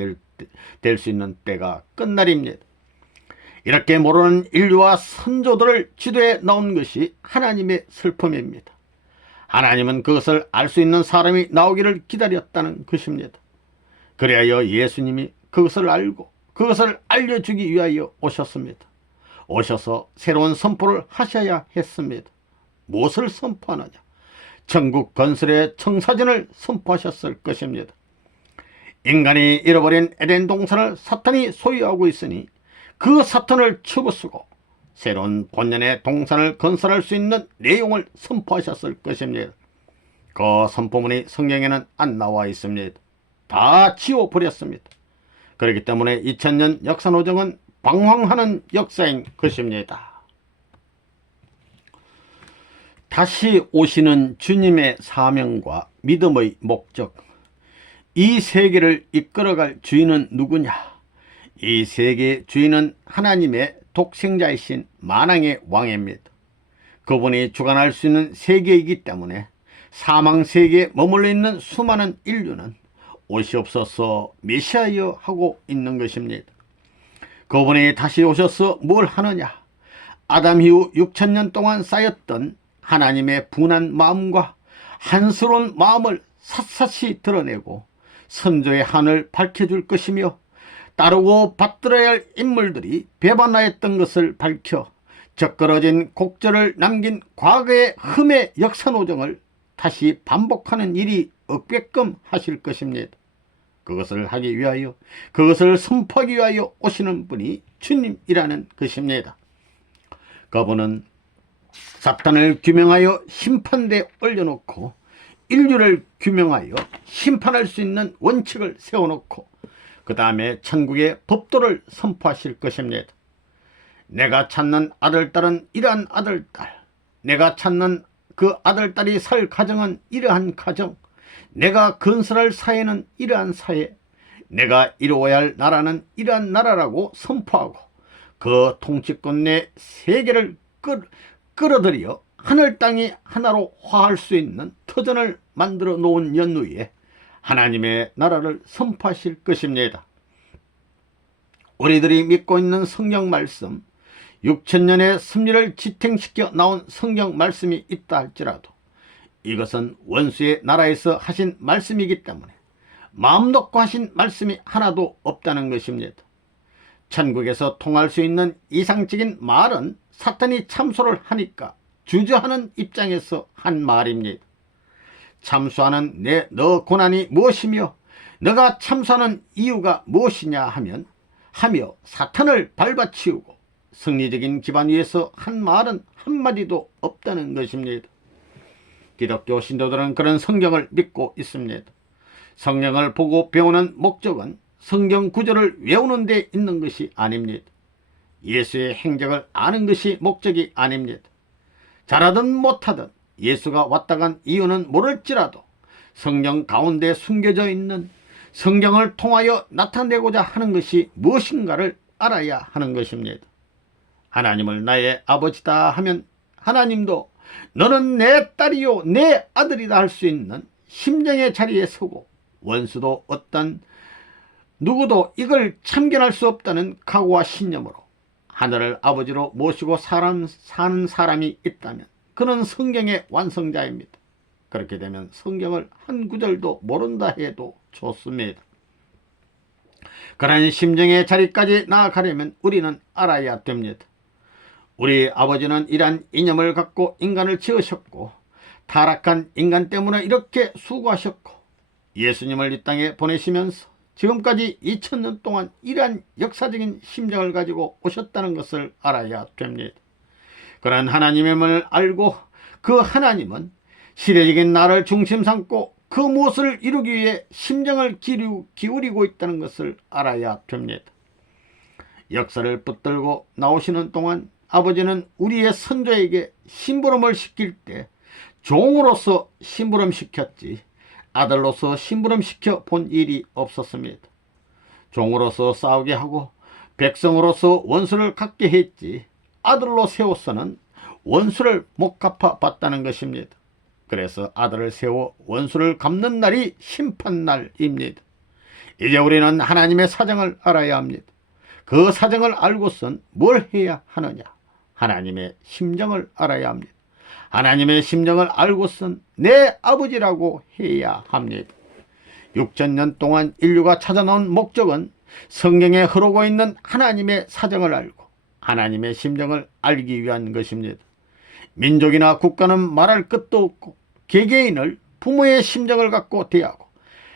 될 수 있는 때가 끝날입니다. 이렇게 모르는 인류와 선조들을 지도해 넣은 것이 하나님의 슬픔입니다. 하나님은 그것을 알 수 있는 사람이 나오기를 기다렸다는 것입니다. 그래야 예수님이 그것을 알고 그것을 알려주기 위하여 오셨습니다. 오셔서 새로운 선포를 하셔야 했습니다. 무엇을 선포하느냐? 천국 건설의 청사진을 선포하셨을 것입니다. 인간이 잃어버린 에덴 동산을 사탄이 소유하고 있으니 그 사탄을 치부수고 새로운 본연의 동산을 건설할 수 있는 내용을 선포하셨을 것입니다. 그 선포문이 성경에는 안 나와 있습니다. 다 지워버렸습니다. 그렇기 때문에 2000년 역사노정은 방황하는 역사인 것입니다. 다시 오시는 주님의 사명과 믿음의 목적, 이 세계를 이끌어갈 주인은 누구냐? 이 세계의 주인은 하나님의 독생자이신 만왕의 왕입니다. 그분이 주관할 수 있는 세계이기 때문에 사망 세계에 머물러 있는 수많은 인류는 오시옵소서 메시아여 하고 있는 것입니다. 그분이 다시 오셔서 뭘 하느냐? 아담 이후 6000년 동안 쌓였던 하나님의 분한 마음과 한스러운 마음을 샅샅이 드러내고 선조의 한을 밝혀줄 것이며 따르고 받들어야 할 인물들이 배반하였던 것을 밝혀 적그러진 곡절을 남긴 과거의 흠의 역사노정을 다시 반복하는 일이 없게끔 하실 것입니다. 그것을 하기 위하여, 그것을 선포하기 위하여 오시는 분이 주님이라는 것입니다. 그분은 사탄을 규명하여 심판대에 올려놓고 인류를 규명하여 심판할 수 있는 원칙을 세워놓고 그 다음에 천국의 법도를 선포하실 것입니다. 내가 찾는 아들딸은 이러한 아들딸, 내가 찾는 그 아들딸이 살 가정은 이러한 가정, 내가 건설할 사회는 이러한 사회, 내가 이루어야 할 나라는 이러한 나라라고 선포하고 그 통치권 내 세계를 끌어들여 하늘 땅이 하나로 화할 수 있는 터전을 만들어 놓은 연후에 하나님의 나라를 선포하실 것입니다. 우리들이 믿고 있는 성경 말씀, 6000년의 섭리를 지탱시켜 나온 성경 말씀이 있다 할지라도 이것은 원수의 나라에서 하신 말씀이기 때문에 마음 놓고 하신 말씀이 하나도 없다는 것입니다. 천국에서 통할 수 있는 이상적인 말은 사탄이 참소를 하니까 주저하는 입장에서 한 말입니다. 참소하는 너 고난이 무엇이며 너가 참소하는 이유가 무엇이냐 하며 사탄을 밟아치우고 성리적인 기반 위에서 한 말은 한마디도 없다는 것입니다. 기독교 신도들은 그런 성경을 믿고 있습니다. 성경을 보고 배우는 목적은 성경 구절을 외우는 데 있는 것이 아닙니다. 예수의 행적을 아는 것이 목적이 아닙니다. 잘하든 못하든 예수가 왔다 간 이유는 모를지라도 성경 가운데 숨겨져 있는 성경을 통하여 나타내고자 하는 것이 무엇인가를 알아야 하는 것입니다. 하나님을 나의 아버지다 하면 하나님도 너는 내 딸이요 내 아들이다 할 수 있는 심정의 자리에 서고, 원수도 어떤 누구도 이걸 참견할 수 없다는 각오와 신념으로 하늘을 아버지로 모시고 사는 사람이 있다면 그는 성경의 완성자입니다. 그렇게 되면 성경을 한 구절도 모른다 해도 좋습니다. 그러한 심정의 자리까지 나아가려면 우리는 알아야 됩니다. 우리 아버지는 이러한 이념을 갖고 인간을 지으셨고, 타락한 인간 때문에 이렇게 수고하셨고, 예수님을 이 땅에 보내시면서 지금까지 2000년 동안 이러한 역사적인 심정을 가지고 오셨다는 것을 알아야 됩니다. 그런 하나님임을 알고 그 하나님은 시대적인 나를 중심 삼고 그 무엇을 이루기 위해 심정을 기울이고 있다는 것을 알아야 됩니다. 역사를 붙들고 나오시는 동안 아버지는 우리의 선조에게 심부름을 시킬 때 종으로서 심부름시켰지 아들로서 심부름시켜 본 일이 없었습니다. 종으로서 싸우게 하고 백성으로서 원수를 갖게 했지 아들로 세워서는 원수를 못 갚아 봤다는 것입니다. 그래서 아들을 세워 원수를 갚는 날이 심판날입니다. 이제 우리는 하나님의 사정을 알아야 합니다. 그 사정을 알고선 뭘 해야 하느냐? 하나님의 심정을 알아야 합니다. 하나님의 심정을 알고선 내 아버지라고 해야 합니다. 6000년 동안 인류가 찾아놓은 목적은 성경에 흐르고 있는 하나님의 사정을 알고 하나님의 심정을 알기 위한 것입니다. 민족이나 국가는 말할 것도 없고 개개인을 부모의 심정을 갖고 대하고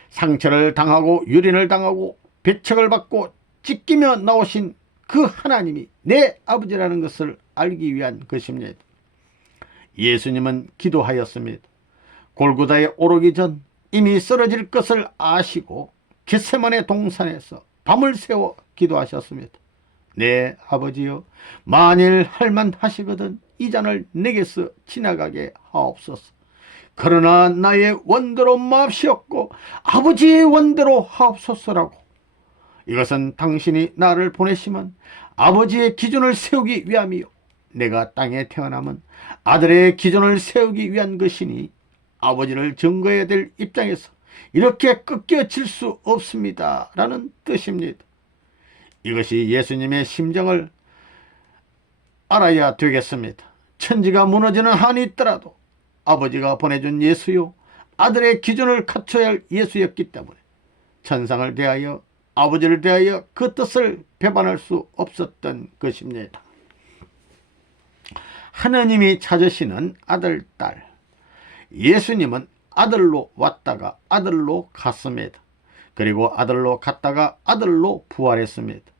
상처를 당하고 유린을 당하고 배척을 받고 찢기며 나오신 그 하나님이 내 아버지라는 것을 알기 위한 것입니다. 예수님은 기도하였습니다. 골고다에 오르기 전 이미 쓰러질 것을 아시고 겟세마네 동산에서 밤을 새워 기도하셨습니다. 내 아버지여, 만일 할만하시거든 이 잔을 내게서 지나가게 하옵소서. 그러나 나의 원대로 마옵시옵고 아버지의 원대로 하옵소서라고. 이것은 당신이 나를 보내시면 아버지의 기준을 세우기 위함이요 내가 땅에 태어남은 아들의 기준을 세우기 위한 것이니 아버지를 증거해야 될 입장에서 이렇게 꺾여질 수 없습니다 라는 뜻입니다. 이것이 예수님의 심정을 알아야 되겠습니다. 천지가 무너지는 한이 있더라도 아버지가 보내준 예수요 아들의 기준을 갖춰야 할 예수였기 때문에 천상을 대하여 아버지를 대하여 그 뜻을 배반할 수 없었던 것입니다. 하나님이 찾으시는 아들, 딸. 예수님은 아들로 왔다가 아들로 갔습니다. 그리고 아들로 갔다가 아들로 부활했습니다.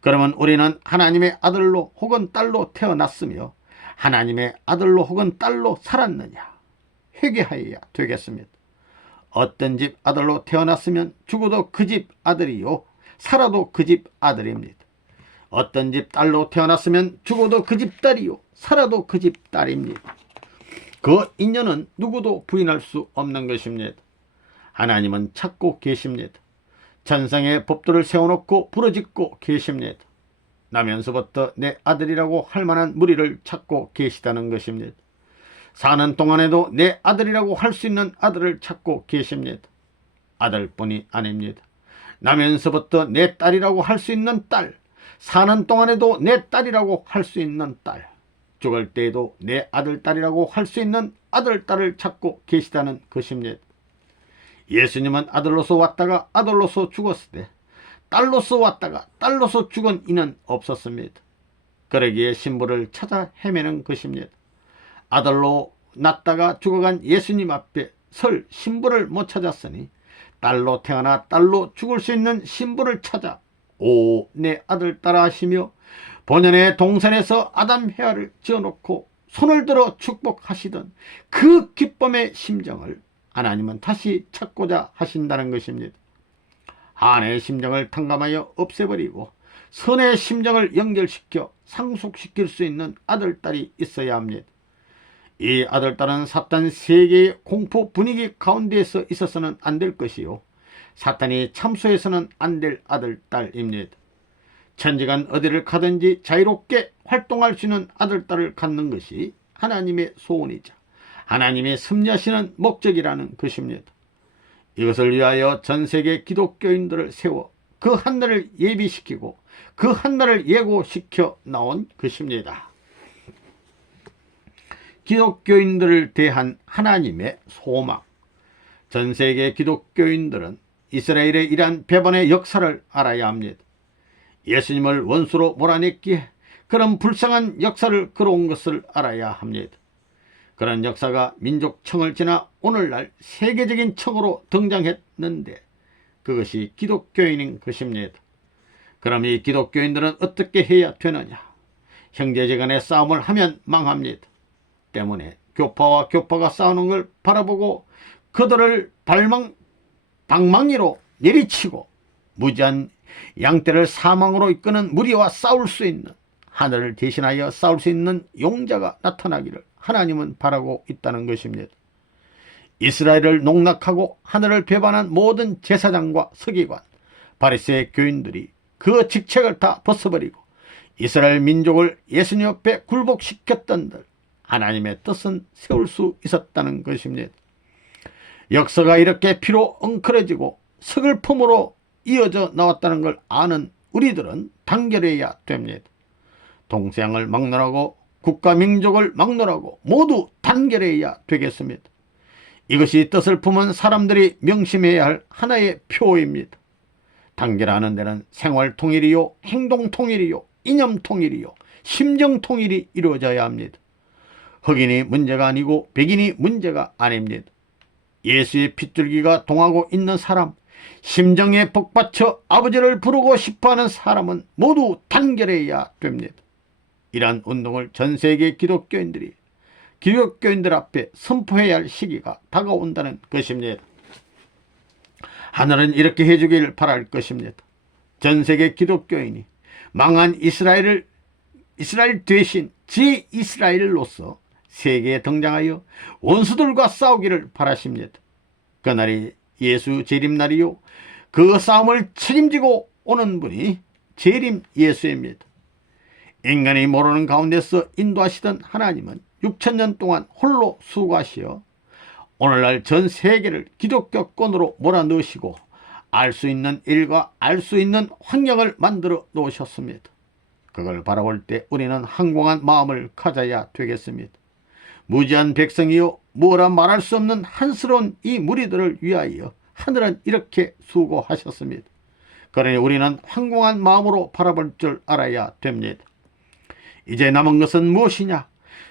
그러면 우리는 하나님의 아들로 혹은 딸로 태어났으며 하나님의 아들로 혹은 딸로 살았느냐? 회개하여야 되겠습니다. 어떤 집 아들로 태어났으면 죽어도 그 집 아들이요 살아도 그 집 아들입니다. 어떤 집 딸로 태어났으면 죽어도 그 집 딸이요 살아도 그 집 딸입니다. 그 인연은 누구도 부인할 수 없는 것입니다. 하나님은 찾고 계십니다. 천상의 법도를 세워놓고 부르짖고 계십니다. 나면서부터 내 아들이라고 할 만한 무리를 찾고 계시다는 것입니다. 사는 동안에도 내 아들이라고 할 수 있는 아들을 찾고 계십니다. 아들뿐이 아닙니다. 나면서부터 내 딸이라고 할 수 있는 딸, 사는 동안에도 내 딸이라고 할 수 있는 딸, 죽을 때에도 내 아들, 딸이라고 할 수 있는 아들, 딸을 찾고 계시다는 것입니다. 예수님은 아들로서 왔다가 아들로서 죽었을 때 딸로서 왔다가 딸로서 죽은 이는 없었습니다. 그러기에 신부를 찾아 헤매는 것입니다. 아들로 낳다가 죽어간 예수님 앞에 설 신부를 못 찾았으니 딸로 태어나 딸로 죽을 수 있는 신부를 찾아 오 내 아들 딸아 하시며 본연의 동산에서 아담 헤아를 지어놓고 손을 들어 축복하시던 그 기쁨의 심정을 하나님은 다시 찾고자 하신다는 것입니다. 한의 심정을 탕감하여 없애버리고 선의 심정을 연결시켜 상속시킬 수 있는 아들, 딸이 있어야 합니다. 이 아들, 딸은 사탄 세계의 공포 분위기 가운데에서 있어서는 안 될 것이요, 사탄이 참소해서는 안 될 아들, 딸입니다. 천지간 어디를 가든지 자유롭게 활동할 수 있는 아들, 딸을 갖는 것이 하나님의 소원이자 하나님의 섭리하시는 목적이라는 것입니다. 이것을 위하여 전 세계 기독교인들을 세워 그 한날을 예비시키고 그 한날을 예고시켜 나온 것입니다. 기독교인들을 대한 하나님의 소망. 전 세계 기독교인들은 이스라엘의 이러한 배반의 역사를 알아야 합니다. 예수님을 원수로 몰아냈기에 그런 불쌍한 역사를 걸어온 것을 알아야 합니다. 그런 역사가 민족청을 지나 오늘날 세계적인 청으로 등장했는데 그것이 기독교인인 것입니다. 그럼 이 기독교인들은 어떻게 해야 되느냐? 형제지간의 싸움을 하면 망합니다. 때문에 교파와 교파가 싸우는 걸 바라보고 그들을 방망이로 내리치고 무지한 양떼를 사망으로 이끄는 무리와 싸울 수 있는, 하늘을 대신하여 싸울 수 있는 용자가 나타나기를 하나님은 바라고 있다는 것입니다. 이스라엘을 농락하고 하늘을 배반한 모든 제사장과 서기관, 바리새의 교인들이 그 직책을 다 벗어버리고 이스라엘 민족을 예수님 옆에 굴복시켰던들 하나님의 뜻은 세울 수 있었다는 것입니다. 역사가 이렇게 피로 엉클어지고 서글픔으로 이어져 나왔다는 걸 아는 우리들은 단결해야 됩니다. 동서양을 막론하고 국가 민족을 막론하고 모두 단결해야 되겠습니다. 이것이 뜻을 품은 사람들이 명심해야 할 하나의 표입니다. 단결하는 데는 생활 통일이요, 행동 통일이요, 이념 통일이요, 심정 통일이 이루어져야 합니다. 흑인이 문제가 아니고 백인이 문제가 아닙니다. 예수의 핏줄기가 동하고 있는 사람, 심정에 복받쳐 아버지를 부르고 싶어하는 사람은 모두 단결해야 됩니다. 이러한 운동을 전 세계 기독교인들 앞에 선포해야 할 시기가 다가온다는 것입니다. 하늘은 이렇게 해주길 바랄 것입니다. 전 세계 기독교인이 망한 이스라엘 대신 제-이스라엘로서 세계에 등장하여 원수들과 싸우기를 바라십니다. 그날이 예수 재림날이요, 그 싸움을 책임지고 오는 분이 재림 예수입니다. 인간이 모르는 가운데서 인도하시던 하나님은 6,000년 동안 홀로 수고하시어 오늘날 전 세계를 기독교권으로 몰아넣으시고 알 수 있는 일과 알 수 있는 환경을 만들어 놓으셨습니다. 그걸 바라볼 때 우리는 항공한 마음을 가져야 되겠습니다. 무지한 백성이요, 뭐라 말할 수 없는 한스러운 이 무리들을 위하여 하늘은 이렇게 수고하셨습니다. 그러니 우리는 황공한 마음으로 바라볼 줄 알아야 됩니다. 이제 남은 것은 무엇이냐?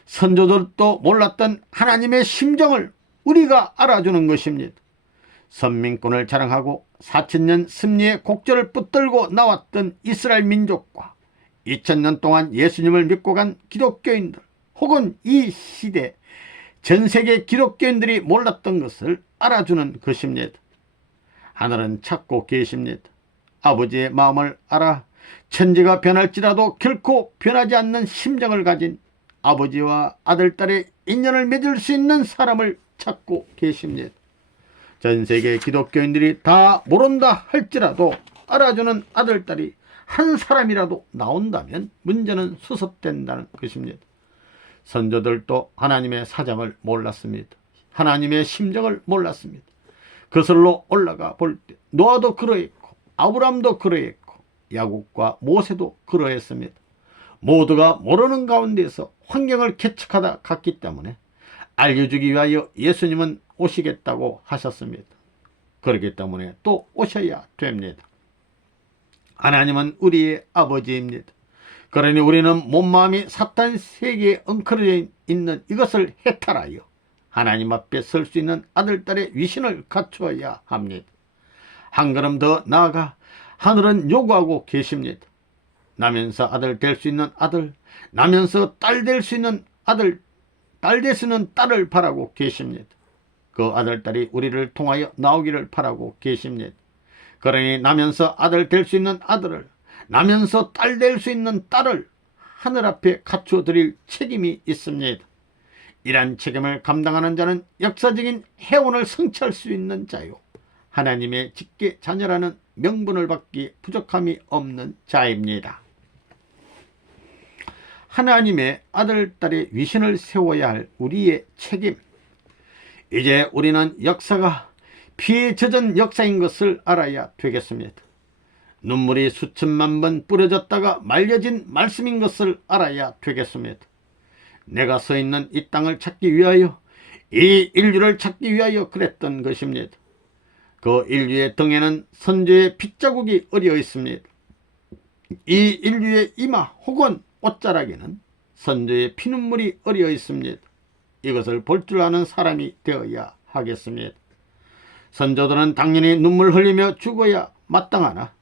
선조들도 몰랐던 하나님의 심정을 우리가 알아주는 것입니다. 선민권을 자랑하고 4,000년 승리의 곡절을 붙들고 나왔던 이스라엘 민족과 2,000년 동안 예수님을 믿고 간 기독교인들, 혹은 이 시대 전 세계 기독교인들이 몰랐던 것을 알아주는 것입니다. 하늘은 찾고 계십니다. 아버지의 마음을 알아 천지가 변할지라도 결코 변하지 않는 심정을 가진 아버지와 아들, 딸의 인연을 맺을 수 있는 사람을 찾고 계십니다. 전 세계 기독교인들이 다 모른다 할지라도 알아주는 아들, 딸이 한 사람이라도 나온다면 문제는 수습된다는 것입니다. 선조들도 하나님의 사정을 몰랐습니다. 하나님의 심정을 몰랐습니다. 그슬로 올라가 볼 때 노아도 그러했고 아브람도 그러했고 야곱과 모세도 그러했습니다. 모두가 모르는 가운데서 환경을 개척하다 갔기 때문에 알려주기 위하여 예수님은 오시겠다고 하셨습니다. 그렇기 때문에 또 오셔야 됩니다. 하나님은 우리의 아버지입니다. 그러니 우리는 몸마음이 사탄 세계에 엉클어져 있는 이것을 해탈하여 하나님 앞에 설 수 있는 아들, 딸의 위신을 갖추어야 합니다. 한 걸음 더 나아가 하늘은 요구하고 계십니다. 나면서 아들 될 수 있는 아들, 나면서 딸 될 수 있는 아들, 딸 될 수 있는 딸을 바라고 계십니다. 그 아들, 딸이 우리를 통하여 나오기를 바라고 계십니다. 그러니 나면서 아들 될 수 있는 아들을, 나면서 딸 될 수 있는 딸을 하늘 앞에 갖추어 드릴 책임이 있습니다. 이러한 책임을 감당하는 자는 역사적인 해원을 성취할 수 있는 자요, 하나님의 직계 자녀라는 명분을 받기에 부족함이 없는 자입니다. 하나님의 아들, 딸의 위신을 세워야 할 우리의 책임. 이제 우리는 역사가 피에 젖은 역사인 것을 알아야 되겠습니다. 눈물이 수천만 번 뿌려졌다가 말려진 말씀인 것을 알아야 되겠습니다. 내가 서 있는 이 땅을 찾기 위하여, 이 인류를 찾기 위하여 그랬던 것입니다. 그 인류의 등에는 선조의 핏자국이 어려 있습니다. 이 인류의 이마 혹은 옷자락에는 선조의 피눈물이 어려 있습니다. 이것을 볼 줄 아는 사람이 되어야 하겠습니다. 선조들은 당연히 눈물 흘리며 죽어야 마땅하나,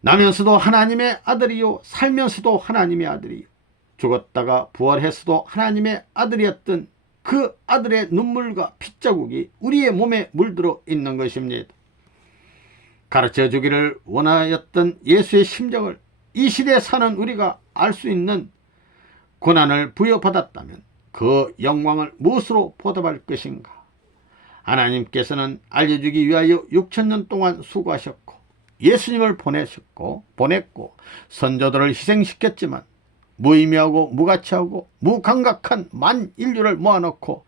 나면서도 하나님의 아들이요, 살면서도 하나님의 아들이요, 죽었다가 부활했어도 하나님의 아들이었던 그 아들의 눈물과 핏자국이 우리의 몸에 물들어 있는 것입니다. 가르쳐 주기를 원하였던 예수의 심정을 이 시대에 사는 우리가 알 수 있는 고난을 부여받았다면 그 영광을 무엇으로 보답할 것인가? 하나님께서는 알려주기 위하여 6천년 동안 수고하셨고 예수님을 보냈고 선조들을 희생시켰지만 무의미하고 무가치하고 무감각한 만인류를 모아놓고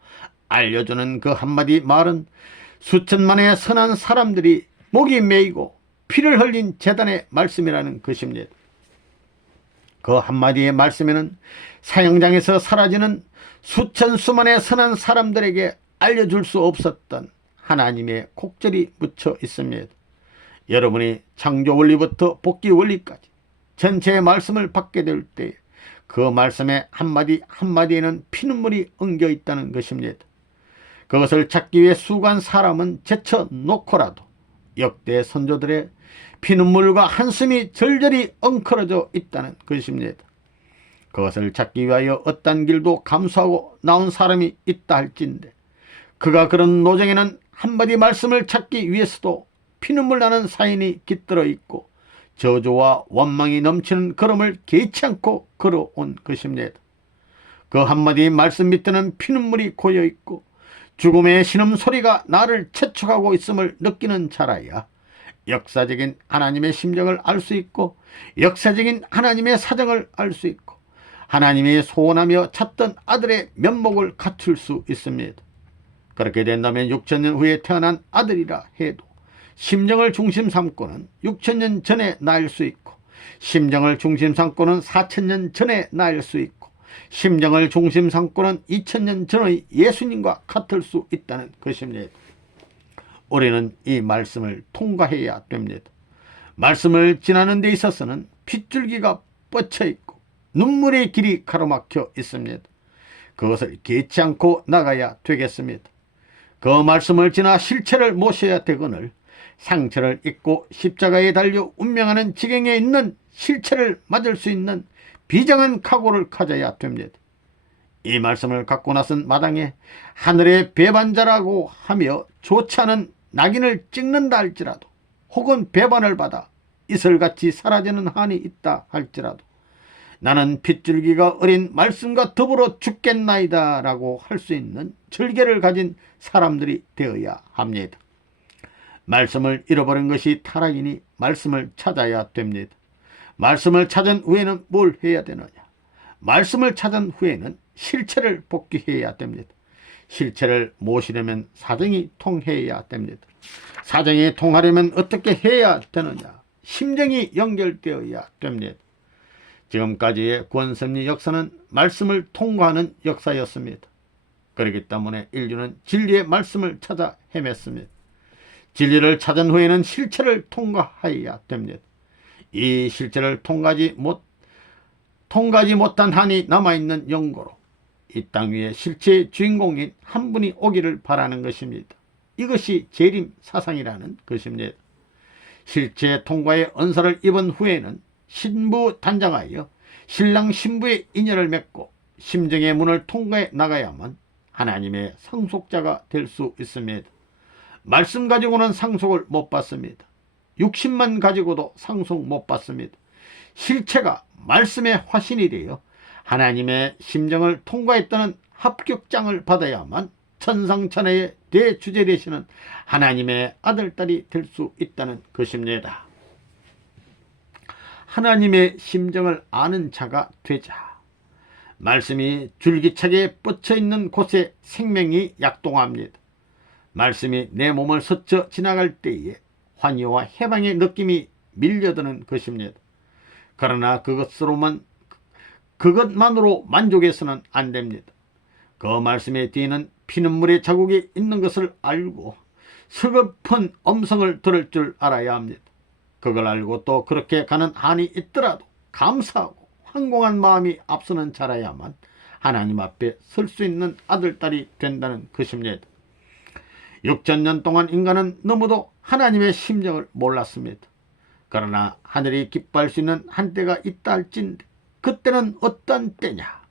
알려주는 그 한마디 말은 수천만의 선한 사람들이 목이 메이고 피를 흘린 제단의 말씀이라는 것입니다. 그 한마디의 말씀에는 사형장에서 사라지는 수천수만의 선한 사람들에게 알려줄 수 없었던 하나님의 곡절이 묻혀 있습니다. 여러분이 창조 원리부터 복귀 원리까지 전체의 말씀을 받게 될 때 그 말씀의 한마디 한마디에는 피눈물이 엉겨 있다는 것입니다. 그것을 찾기 위해 수고한 사람은 제쳐놓고라도 역대 선조들의 피눈물과 한숨이 절절히 엉클어져 있다는 것입니다. 그것을 찾기 위하여 어떤 길도 감수하고 나온 사람이 있다 할진데, 그가 그런 노정에는 한마디 말씀을 찾기 위해서도 피눈물 나는 사인이 깃들어 있고 저주와 원망이 넘치는 걸음을 개의치 않고 걸어온 것입니다. 그 한마디 말씀 밑에는 피눈물이 고여있고 죽음의 신음소리가 나를 채축하고 있음을 느끼는 자라야 역사적인 하나님의 심정을 알 수 있고 역사적인 하나님의 사정을 알 수 있고 하나님이 소원하며 찾던 아들의 면목을 갖출 수 있습니다. 그렇게 된다면 6천년 후에 태어난 아들이라 해도 심정을 중심 삼고는 6천년 전에 나일 수 있고, 심정을 중심 삼고는 4천년 전에 나일 수 있고, 심정을 중심 삼고는 2000년 전의 예수님과 같을 수 있다는 것입니다. 우리는 이 말씀을 통과해야 됩니다. 말씀을 지나는 데 있어서는 핏줄기가 뻗쳐 있고 눈물의 길이 가로막혀 있습니다. 그것을 개의치 않고 나가야 되겠습니다. 그 말씀을 지나 실체를 모셔야 되거늘 상처를 입고 십자가에 달려 운명하는 지경에 있는 실체를 맞을 수 있는 비장한 각오를 가져야 됩니다. 이 말씀을 갖고 나선 마당에 하늘의 배반자라고 하며 좋지 않은 낙인을 찍는다 할지라도, 혹은 배반을 받아 이슬같이 사라지는 한이 있다 할지라도 나는 핏줄기가 어린 말씀과 더불어 죽겠나이다 라고 할 수 있는 절개를 가진 사람들이 되어야 합니다. 말씀을 잃어버린 것이 타락이니 말씀을 찾아야 됩니다. 말씀을 찾은 후에는 뭘 해야 되느냐? 말씀을 찾은 후에는 실체를 복귀해야 됩니다. 실체를 모시려면 사정이 통해야 됩니다. 사정이 통하려면 어떻게 해야 되느냐? 심정이 연결되어야 됩니다. 지금까지의 구원섭리 역사는 말씀을 통과하는 역사였습니다. 그렇기 때문에 인류는 진리의 말씀을 찾아 헤맸습니다. 진리를 찾은 후에는 실체를 통과해야 됩니다. 이 실체를 통과하지 못한 한이 남아있는 영고로 이 땅 위에 실체의 주인공인 한 분이 오기를 바라는 것입니다. 이것이 재림 사상이라는 것입니다. 실체 통과의 언사를 입은 후에는 신부 단장하여 신랑 신부의 인연을 맺고 심정의 문을 통과해 나가야만 하나님의 상속자가 될 수 있습니다. 말씀 가지고는 상속을 못 받습니다. 육신만 가지고도 상속 못 받습니다. 실체가 말씀의 화신이 되어 하나님의 심정을 통과했다는 합격장을 받아야만 천상천하의 대주제 되시는 하나님의 아들딸이 될 수 있다는 것입니다. 하나님의 심정을 아는 자가 되자. 말씀이 줄기차게 뻗쳐있는 곳에 생명이 약동합니다. 말씀이 내 몸을 스쳐 지나갈 때에 환희와 해방의 느낌이 밀려드는 것입니다. 그러나 그것만으로 만족해서는 안 됩니다. 그 말씀의 뒤에는 피눈물의 자국이 있는 것을 알고 서글픈 음성을 들을 줄 알아야 합니다. 그걸 알고 또 그렇게 가는 한이 있더라도 감사하고 황공한 마음이 앞서는 자라야만 하나님 앞에 설 수 있는 아들딸이 된다는 것입니다. 6,000년 동안 인간은 너무도 하나님의 심정을 몰랐습니다. 그러나 하늘이 기뻐할 수 있는 한때가 있다 할진대 그때는 어떤 때냐?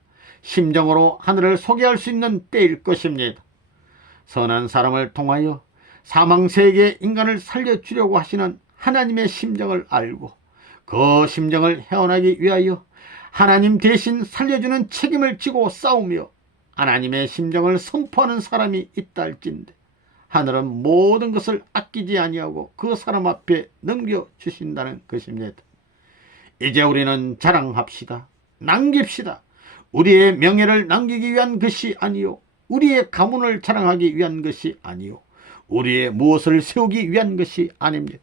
심정으로 하늘을 소개할 수 있는 때일 것입니다. 선한 사람을 통하여 사망세계의 인간을 살려주려고 하시는 하나님의 심정을 알고 그 심정을 헤어나기 위하여 하나님 대신 살려주는 책임을 지고 싸우며 하나님의 심정을 선포하는 사람이 있다 할진대 하늘은 모든 것을 아끼지 아니하고 그 사람 앞에 넘겨주신다는 것입니다. 이제 우리는 자랑합시다. 남깁시다. 우리의 명예를 남기기 위한 것이 아니요 우리의 가문을 자랑하기 위한 것이 아니요 우리의 무엇을 세우기 위한 것이 아닙니다.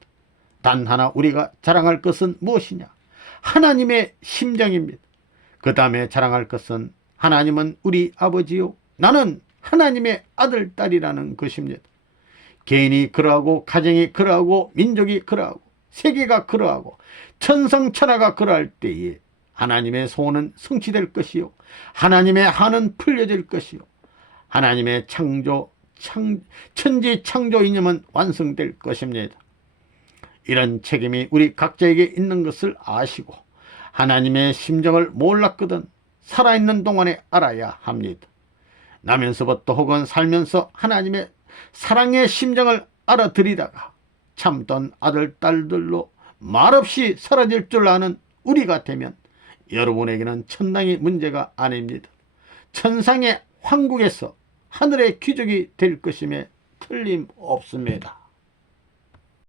단 하나 우리가 자랑할 것은 무엇이냐? 하나님의 심정입니다. 그 다음에 자랑할 것은 하나님은 우리 아버지요 나는 하나님의 아들 딸이라는 것입니다. 개인이 그러하고 가정이 그러하고 민족이 그러하고 세계가 그러하고 천상천하가 그러할 때에 하나님의 소원은 성취될 것이요 하나님의 한은 풀려질 것이요 하나님의 천지 창조 이념은 완성될 것입니다. 이런 책임이 우리 각자에게 있는 것을 아시고 하나님의 심정을 몰랐거든 살아있는 동안에 알아야 합니다. 나면서부터 혹은 살면서 하나님의 사랑의 심정을 알아들이다가 참던 아들 딸들로 말없이 사라질 줄 아는 우리가 되면 여러분에게는 천당이 문제가 아닙니다. 천상의 황국에서 하늘의 귀족이 될 것임에 틀림없습니다.